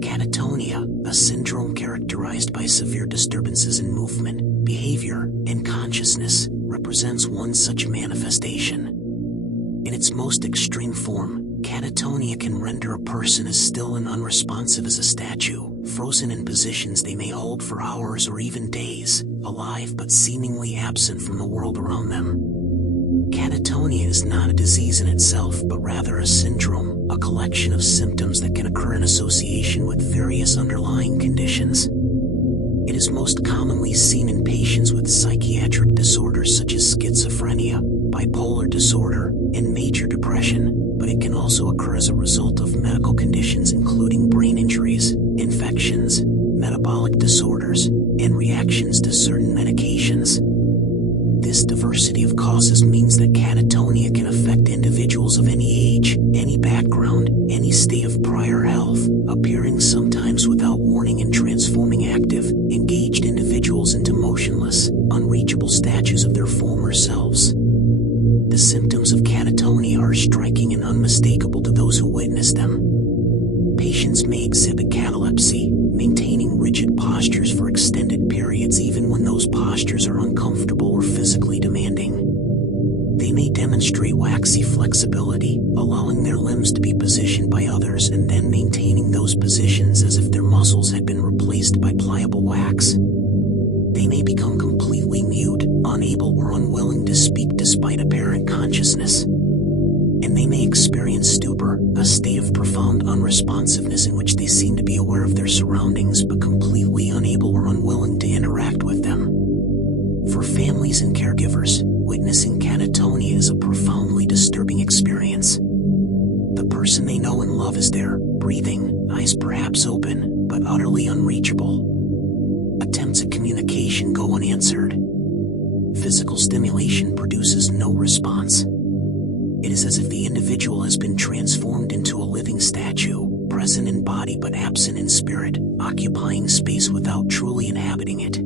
Catatonia, a syndrome characterized by severe disturbances in movement, behavior, and consciousness, represents one such manifestation. In its most extreme form, catatonia can render a person as still and unresponsive as a statue, frozen in positions they may hold for hours or even days, alive but seemingly absent from the world around them. Catatonia is not a disease in itself, but rather a syndrome, a collection of symptoms that can occur in association with various underlying conditions. It is most commonly seen in patients with psychiatric disorders such as schizophrenia, bipolar disorder, and major depression, but it can also occur as a result of medical conditions including brain injuries, infections, metabolic disorders, and reactions to certain medications. This diversity of causes means that catatonia can affect individuals of any age, any background, any state of prior health, appearing sometimes without warning and transforming active, engaged individuals into motionless, unreachable statues of their former selves. The symptoms of catatonia are striking and unmistakable to those who witness them. Patients may exhibit catalepsy, maintaining rigid postures for extended periods even when those postures are uncomfortable or physically demanding. They may demonstrate waxy flexibility, allowing their limbs to be positioned by others and then maintaining those positions as if their muscles had been replaced by pliable wax. They may become completely mute, unable or unwilling to speak despite apparent consciousness. And they may experience stupor, a state of profound unresponsiveness in which they seem to be aware of their surroundings but completely unable or unwilling to interact with them. For families and caregivers, witnessing catatonia is a profoundly disturbing experience. The person they know and love is there, breathing, eyes perhaps open, but utterly unreachable. Attempts at communication go unanswered. Physical stimulation produces no response. It is as if the individual has been transformed into a living statue, present in body but absent in spirit, occupying space without truly inhabiting it.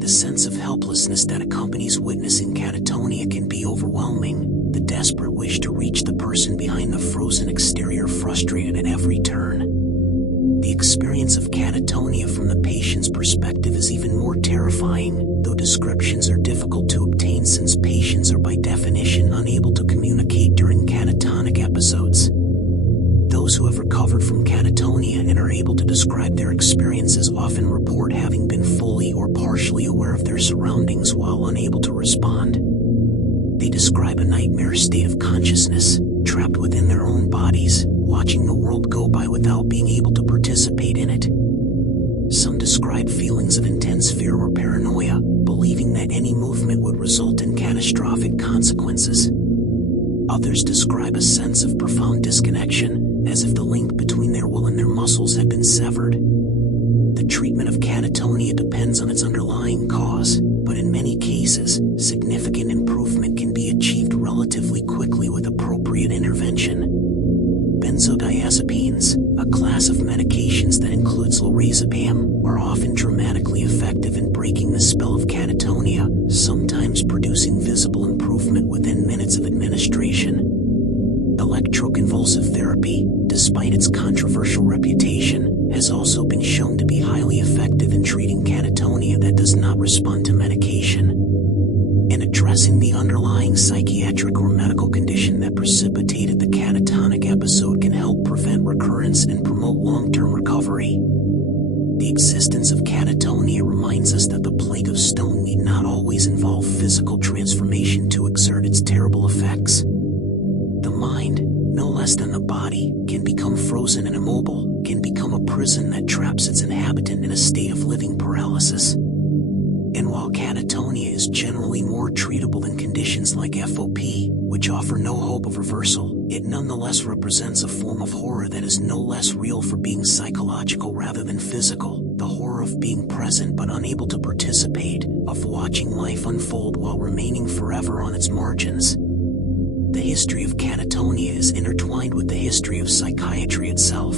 The sense of helplessness that accompanies witnessing catatonia can be overwhelming, the desperate wish to reach the person behind the frozen exterior frustrated at every turn. The experience of catatonia from the patient's perspective is even more terrifying, though descriptions are difficult to obtain since patients are by definition unable to communicate during catatonic episodes. Those who have recovered from catatonia and are able to describe their experiences often report having been fully or partially aware of their surroundings while unable to respond. They describe a nightmare state of consciousness, trapped within their own bodies, watching the world go by without being able to participate in it. Some describe feelings of intense fear or paranoia, believing that any movement would result in catastrophic consequences. Others describe a sense of profound disconnection, as if the link between their will and their muscles had been severed. The treatment of catatonia depends on its underlying cause, but in many cases, significant improvement can be achieved relatively quickly with appropriate intervention. Benzodiazepines, a class of medications that includes lorazepam, are often dramatically effective in breaking the spell of catatonia, sometimes producing visible improvement within minutes of administration. Electroconvulsive therapy, despite its controversial reputation, has also been shown to be highly effective in treating catatonia that does not respond to medication. And addressing the underlying psychiatric or medical condition that precipitated the catatonic episode can help prevent recurrence and promote long-term recovery. The existence of catatonia reminds us that the plague of stone need not always involve physical transformation to exert its terrible effects. The mind, no less than the body, can become frozen and immobile, can become a prison that traps its inhabitant in a state of living paralysis. And while catatonia is generally more treatable than conditions like FOP, which offer no hope of reversal, it nonetheless represents a form of horror that is no less real for being psychological rather than physical, the horror of being present but unable to participate, of watching life unfold while remaining forever on its margins. The history of catatonia is intertwined with the history of psychiatry itself.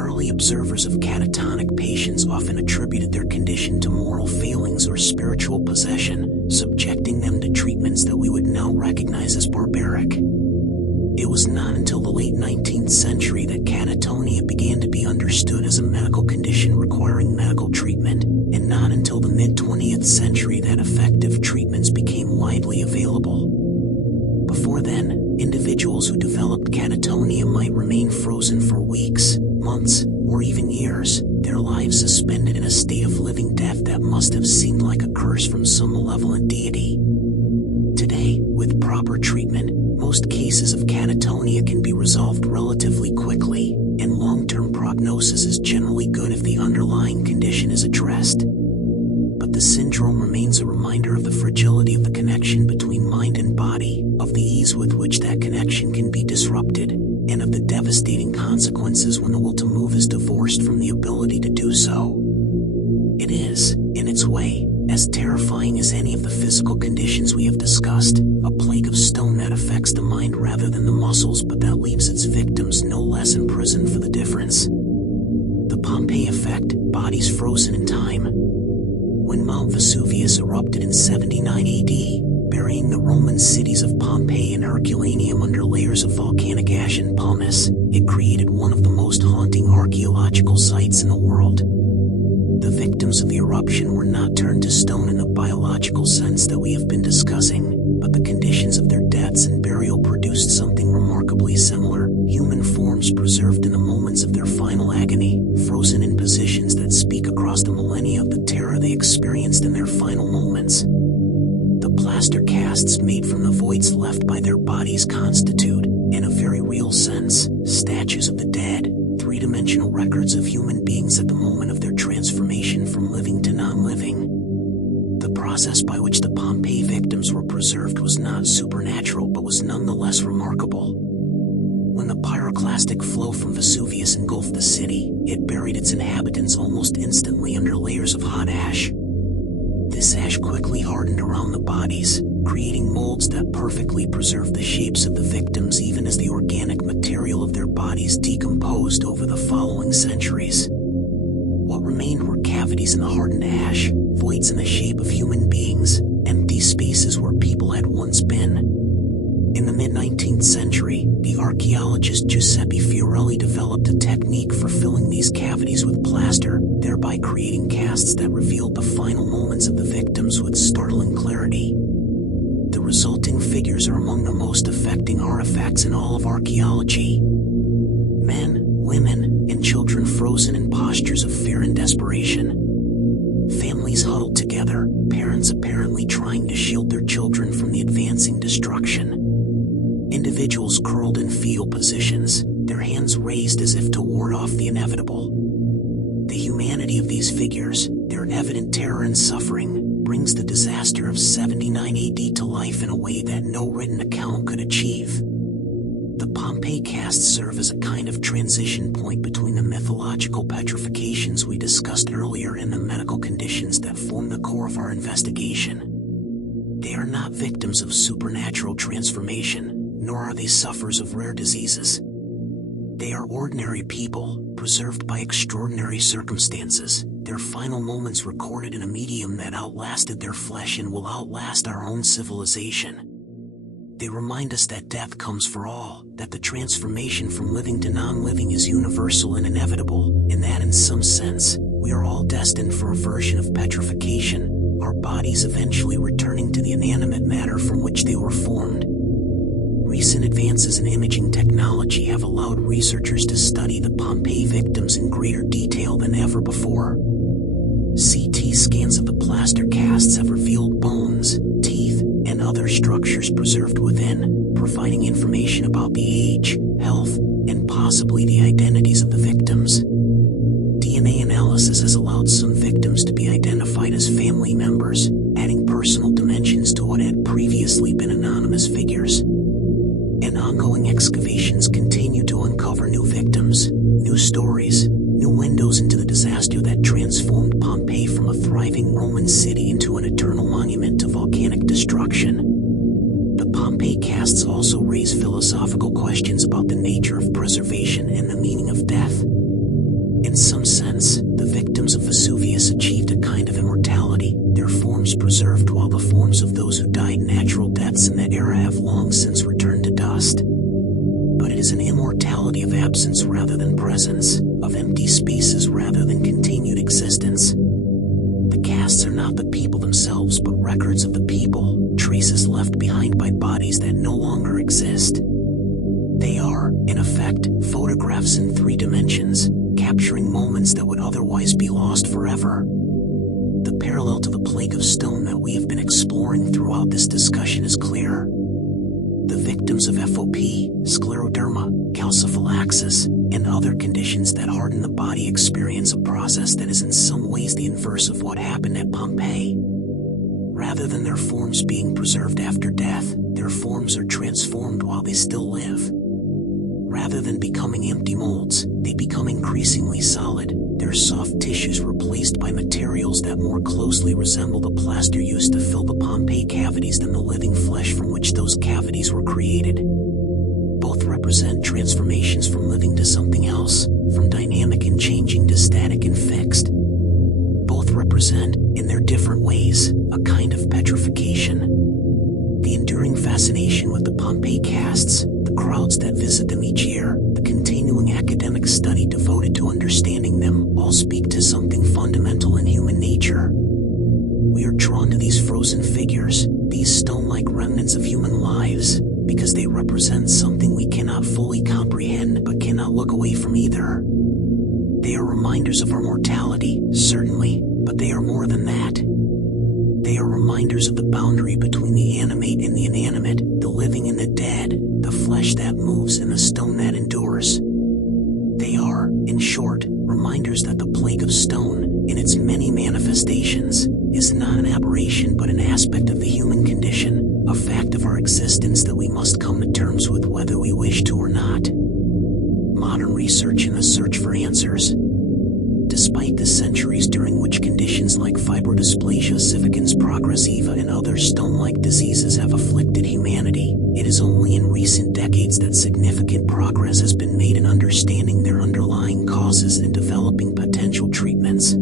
Early observers of catatonic patients often attributed their condition to moral failings or spiritual possession, subjecting them to treatments that we would now recognize as barbaric. It was not until the late 19th century that catatonia began to be understood as a medical condition requiring medical treatment, and not until the mid-20th century that effective treatments became widely available. Before then, individuals who developed catatonia might remain frozen for weeks, months, or even years, their lives suspended in a state of living death that must have seemed like a curse from some malevolent deity. Today, with proper treatment, most cases of catatonia can be resolved relatively quickly, and long-term prognosis is generally good if the underlying condition is addressed. But the syndrome remains a reminder of the fragility of the connection between mind and body, of the ease with which that connection can be disrupted, and of the devastating consequences when the will to move is divorced from the ability to do so. It is, in its way, as terrifying as any of the physical conditions we have discussed, a plague of stone that affects the mind rather than the muscles, but that leaves its victims no less imprisoned for the difference. The Pompeii effect, bodies frozen in time. When Mount Vesuvius erupted in 79 AD, burying the Roman cities of Pompeii and Herculaneum under layers of volcanic ash and pumice, it created one of the most haunting archaeological sites in the world. The victims of the eruption were not turned to stone in the biological sense that we have been discussing, but the conditions of their deaths and burial produced something remarkably similar: human forms preserved in the moments of their final agony, frozen in positions that speak across the millennia of the terror they experienced in their final moments. The plaster casts made from the voids left by their bodies constitute, in a very real sense, statues of the dead, three-dimensional records of human beings at the moment of their transformation from living to non-living. The process by which the Pompeii victims were preserved was not supernatural, but was nonetheless remarkable. When the pyroclastic flow from Vesuvius engulfed the city, it buried its inhabitants almost instantly under layers of hot ash. This ash quickly hardened around the bodies, creating molds that perfectly preserved the shapes of the victims even as the organic material of their bodies decomposed over the following centuries. What remained were cavities in the hardened ash, voids in the shape of human beings, empty spaces where people had once been. In the mid-19th century, the archaeologist Giuseppe Fiorelli developed a technique for filling these cavities with plaster, thereby creating casts that revealed the final moments of the victims with startling clarity. The resulting figures are among the most affecting artifacts in all of archaeology. Men, women, and children frozen in postures of fear and desperation. Families huddled together, parents apparently trying to shield their children from the advancing destruction. Individuals curled in fetal positions, their hands raised as if to ward off the inevitable. The humanity of these figures, their evident terror and suffering, brings the disaster of 79 AD to life in a way that no written account could achieve. The Pompeii casts serve as a kind of transition point between the mythological petrifications we discussed earlier and the medical conditions that form the core of our investigation. They are not victims of supernatural transformation, nor are they sufferers of rare diseases. They are ordinary people, preserved by extraordinary circumstances, their final moments recorded in a medium that outlasted their flesh and will outlast our own civilization. They remind us that death comes for all, that the transformation from living to non-living is universal and inevitable, and that in some sense, we are all destined for a version of petrification, our bodies eventually returning to the inanimate matter from which they were formed. Recent advances in imaging technology have allowed researchers to study the Pompeii victims in greater detail than ever before. CT scans of the plaster casts have revealed bones, teeth, and other structures preserved within, providing information about the age, health, and possibly the identities of the victims. DNA analysis has allowed some victims to be identified as family members, adding personal dimensions to what had previously been anonymous figures. And ongoing excavations continue to uncover new victims, new stories, new windows into the disaster that transformed Pompeii from a thriving Roman city into an eternal monument to volcanic destruction. The Pompeii casts also raise philosophical questions about the nature of preservation and the meaning of death. In some sense, the victims of Vesuvius achieved a kind of immortality, their forms preserved while the forms of those who died natural deaths in that era have long since returned to dust. But it is an immortality of absence rather than presence, of empty spaces rather than continued existence. The casts are not the people themselves but records of the people, traces left behind by bodies that no longer exist. They are, in effect, photographs in 3 dimensions, capturing moments that would otherwise be lost forever. The parallel to the plague of stone that we have been exploring throughout this discussion is clear. The victims of FOP, Scleroderma, Calciphylaxis, and other conditions that harden the body experience a process that is in some ways the inverse of what happened at Pompeii. Rather than their forms being preserved after death, their forms are transformed while they still live. Rather than becoming empty molds, they become increasingly solid, their soft tissues replaced by materials that more closely resemble the plaster used to fill the Pompeii cavities than the living flesh from which those cavities were created. Both represent transformations from living to something else, from dynamic and changing to static and fixed. Both represent, in their different ways, a kind of petrification. The enduring fascination with the Pompeii casts, the crowds that visit them each year, the continuing academic study devoted to understanding them, all speak to something fundamental in human nature. We are drawn to these frozen figures, these stone-like remnants of human lives, because they represent something we cannot fully comprehend but cannot look away from either. They are reminders of our mortality, certainly, but they are more than that. They are reminders of the boundary between the animate and the inanimate, the living and the dead, the flesh that moves and the stone that endures. They are, in short, reminders that the plague of stone, in its many manifestations, is not an aberration but an aspect of the human condition, a fact of our existence that we must come to terms with whether we wish to or not. Modern research in the search for answers. Despite the centuries during which conditions like Fibrodysplasia, Ossificans, Progressiva, and other stone-like diseases have afflicted humanity, it is only in recent decades that significant progress has been made in understanding their underlying causes and developing potential treatments.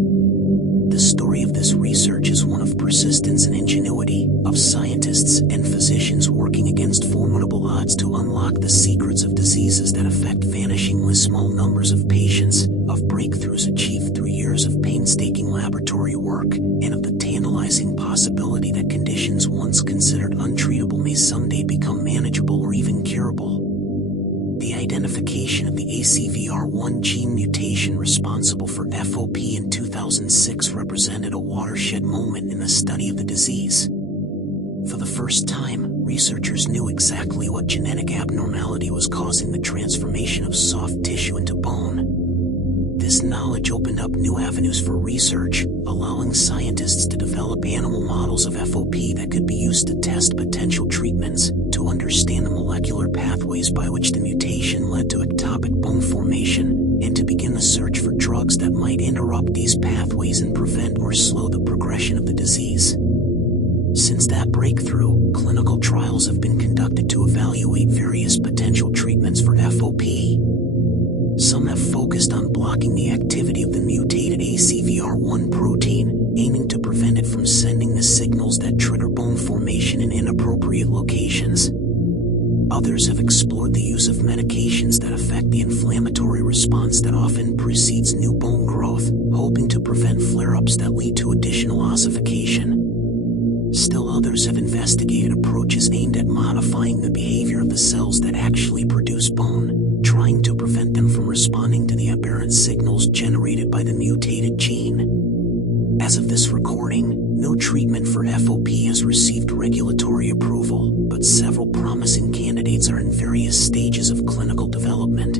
The story of this research is one of persistence and ingenuity, of scientists and physicians working against formidable odds to unlock the secrets of diseases that affect vanishingly small numbers of patients, of breakthroughs achieved through years of painstaking laboratory work, and of the tantalizing possibility that conditions once considered untreatable may someday become manageable or even curable. The identification of the ACVR1 gene mutation responsible for FOP in 2006 represented a watershed moment in the study of the disease. For the first time, researchers knew exactly what genetic abnormality was causing the transformation of soft tissue into bone. This knowledge opened up new avenues for research, allowing scientists to develop animal models of FOP that could be used to test potential treatments, to understand the molecular pathways by which the mutation led to ectopic bone formation, and to begin the search for drugs that might interrupt these pathways and prevent or slow the progression of the disease. Since that breakthrough, clinical trials have been conducted to evaluate various potential treatments for FOP. Some have focused on blocking the activity of the mutated ACVR1 protein, aiming to prevent it from sending the signals that trigger bone formation in inappropriate locations. Others have explored the use of medications that affect the inflammatory response that often precedes new bone growth, hoping to prevent flare-ups that lead to additional ossification. Still others have investigated approaches aimed at modifying the behavior of the cells that actually produce bone, trying to prevent them from responding to the aberrant signals generated by the mutated gene. As of this recording, no treatment for FOP has received regulatory approval, but several promising candidates are in various stages of clinical development.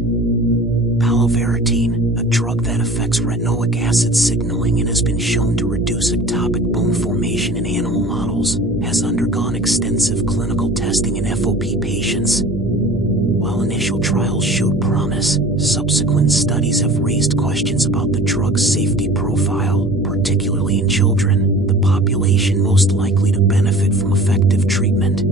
Palovarotene, a drug that affects retinoic acid signaling and has been shown to reduce ectopic bone formation in animal models, has undergone extensive clinical testing in FOP patients. While initial trials showed promise, subsequent studies have raised questions about the drug's safety profile, particularly in children, the population most likely to benefit from effective treatment.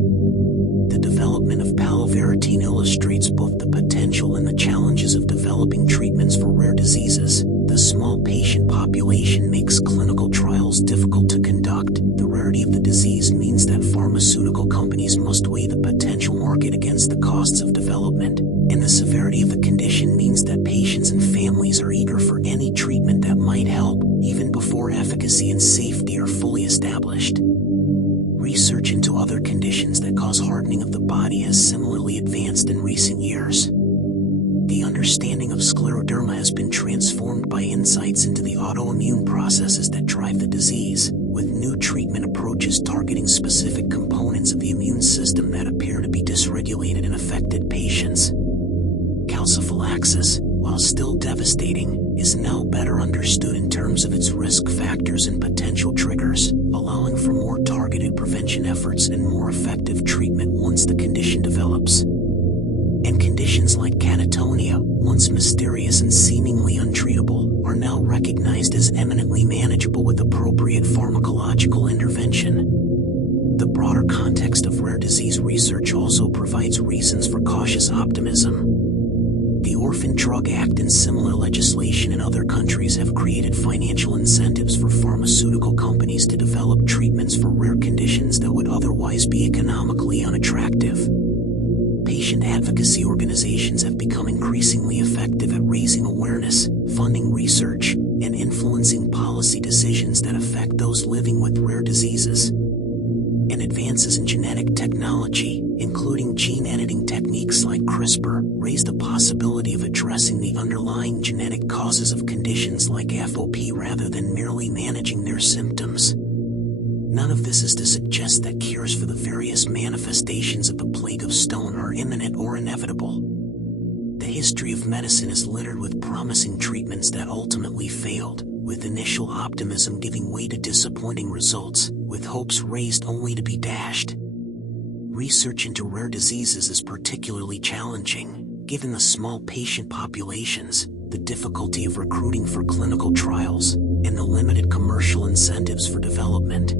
The development of palovarotene illustrates both the potential and the challenges of developing treatments for rare diseases. The small patient population makes clinical trials difficult to conduct. The rarity of the disease means that pharmaceutical companies must weigh the potential market against the costs of development. And the severity of the condition means that patients and families are eager for any treatment that might help, even before efficacy and safety are fully established. Research into other conditions that cause hardening of the body has similarly advanced in recent years. The understanding of scleroderma has been transformed by insights into the autoimmune processes that drive the disease, with new treatment approaches targeting specific components of the immune system that appear to be dysregulated in affected patients. Calciphylaxis, while still devastating, is now better understood in terms of its risk factors and potential triggers, allowing for more targeted prevention efforts and more effective treatment once the condition develops. And conditions like catatonia, once mysterious and seemingly untreatable, are now recognized as eminently manageable with appropriate pharmacological intervention. The broader context of rare disease research also provides reasons for cautious optimism. The Orphan Drug Act and similar legislation in other countries have created financial incentives for pharmaceutical companies to develop treatments for rare conditions that would otherwise be economically unattractive. Patient advocacy organizations have become increasingly effective at raising awareness, funding research, and influencing policy decisions that affect those living with rare diseases. And advances in genetic technology, including gene editing techniques like CRISPR, raise the possibility of addressing the underlying genetic causes of conditions like FOP rather than merely managing their symptoms. None of this is to suggest that cures for the various manifestations of the Plague of Stone are imminent or inevitable. The history of medicine is littered with promising treatments that ultimately failed, with initial optimism giving way to disappointing results, with hopes raised only to be dashed. Research into rare diseases is particularly challenging, given the small patient populations, the difficulty of recruiting for clinical trials, and the limited commercial incentives for development.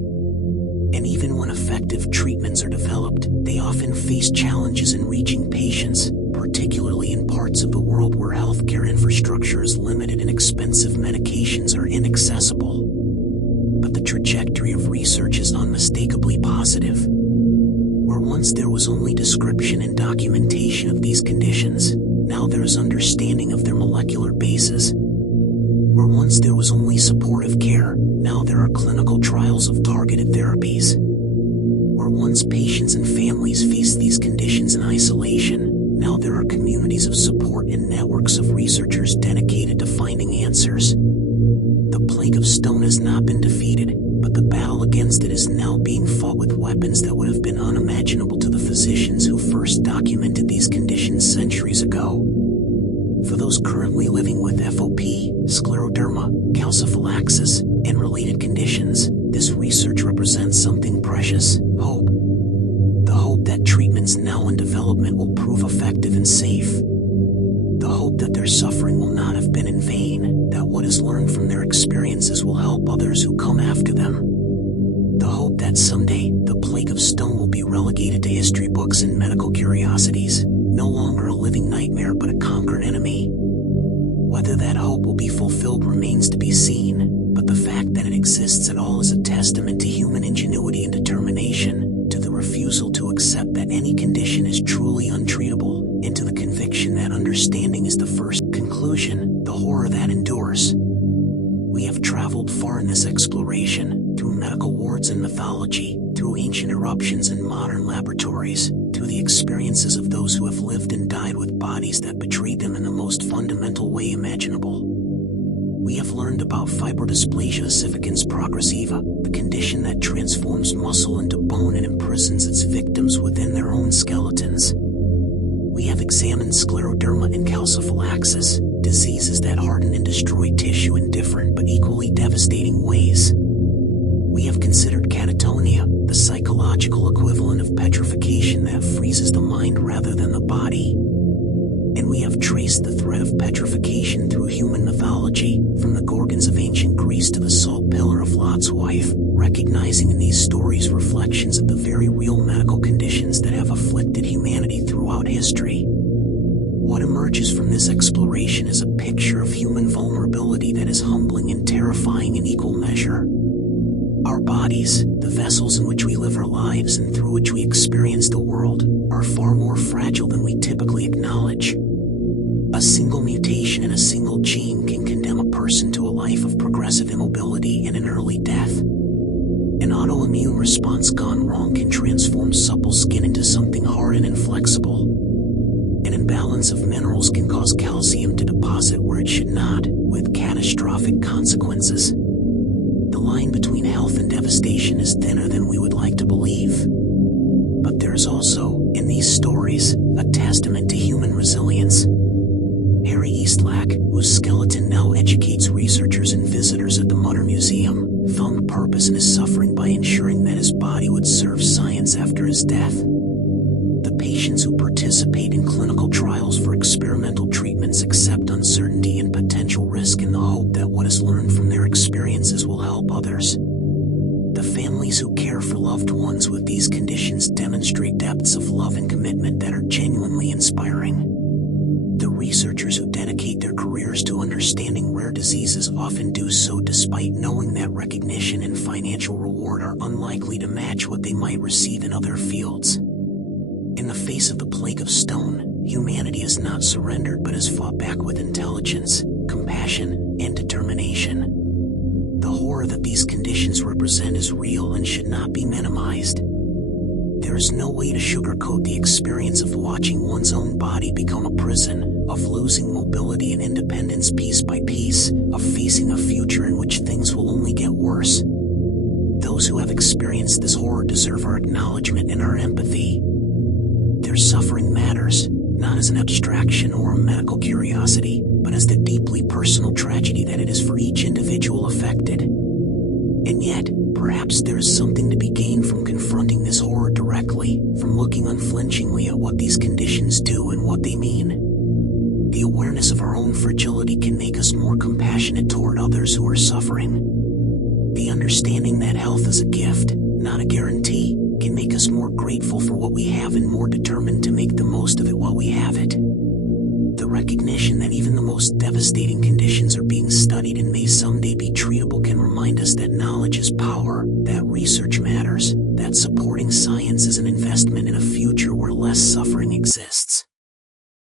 And even when effective treatments are developed, they often face challenges in reaching patients, particularly in parts of the world where healthcare infrastructure is limited and expensive medications are inaccessible. But the trajectory of research is unmistakably positive. Where once there was only description and documentation of these conditions, now there is understanding of their molecular bases. Where once there was only supportive care, now there are clinical trials of targeted therapies. Where once patients and families faced these conditions in isolation, now there are communities of support and networks of researchers dedicated to finding answers. The Plague of Stone has not been defeated, but the battle against it is now being fought with weapons that would have been unimaginable to the physicians who first documented these conditions centuries ago. For those currently living with FOP, scleroderma, calciphylaxis, and related conditions, this research represents something precious: hope. The hope that treatments now in development will prove effective and safe. The hope that their suffering will not have been in vain, that what is learned from their experiences will help others who come after them. The hope that someday, the Plague of Stone will be relegated to history books and medical curiosities, no longer a living nightmare but a conquered enemy. Whether that hope will be fulfilled remains to be seen, but the fact that it exists at all is a testament to human ingenuity and determination, to the refusal to accept that any condition is truly untreatable, and to the conviction that understanding is the first conclusion, the horror that endures. We have traveled far in this exploration, through medical wards and mythology, through ancient eruptions and modern laboratories, to the experiences of those who have lived and died with bodies that betrayed them in the most fundamental way imaginable. We have learned about Fibrodysplasia Ossificans Progressiva, the condition that transforms muscle into bone and imprisons its victims within their own skeletons. We have examined Scleroderma and Calciphylaxis, diseases that harden and destroy tissue in different but equally devastating ways. We have considered Catatonia, the psychological equivalent of petrification that freezes the mind rather than the body. And we have traced the thread of petrification through human mythology, from the Gorgons of ancient Greece to the salt pillar of Lot's wife, recognizing in these stories reflections of the very real medical conditions that have afflicted humanity throughout history. What emerges from this exploration is a picture of human vulnerability that is humbling and terrifying in equal measure. Our bodies, the vessels in which we live our lives and through which we experience the world, are far more fragile than we typically acknowledge. A single mutation in a single gene can condemn a person to a life of progressive immobility and an early death. An autoimmune response gone wrong can transform supple skin into something hard and inflexible. An imbalance of minerals can cause calcium to deposit where it should not, with catastrophic consequences. The line between health and devastation is thinner than we would like to believe. But there's also, in these stories, a testament to human resilience. Harry Eastlack, whose skeleton now educates researchers and visitors at the Mutter Museum, found purpose in his suffering by ensuring that his body would serve science after his death. The patients who participate in clinical trials for experimental treatments accept uncertainty and potential risk in the hope that what is learned from their experiences will help others. The families who care for loved ones with these conditions demonstrate depths of love and commitment that are genuinely inspiring. The researchers who dedicate their careers to understanding rare diseases often do so despite knowing that recognition and financial reward are unlikely to match what they might receive in other fields. In the face of the plague of stone, humanity has not surrendered but has fought back with intelligence, compassion, and determination. The horror that these conditions represent is real and should not be minimized. There is no way to sugarcoat the experience of watching one's own body become a prison, of losing mobility and independence piece by piece, of facing a future in which things will only get worse. Those who have experienced this horror deserve our acknowledgement and our empathy. Their suffering matters, not as an abstraction or a medical curiosity, but as the deeply personal tragedy that it is for each individual affected. And yet, perhaps there is something to be gained from confronting this horror directly, from looking unflinchingly at what these conditions do and what they mean. The awareness of our own fragility can make us more compassionate toward others who are suffering. The understanding that health is a gift, not a guarantee, can make us more grateful for what we have and more determined to make the most of it while we have it. The recognition that even the most devastating conditions are being studied and may someday be treatable can remind us that knowledge is power, that research matters, that supporting science is an investment in a future where less suffering exists.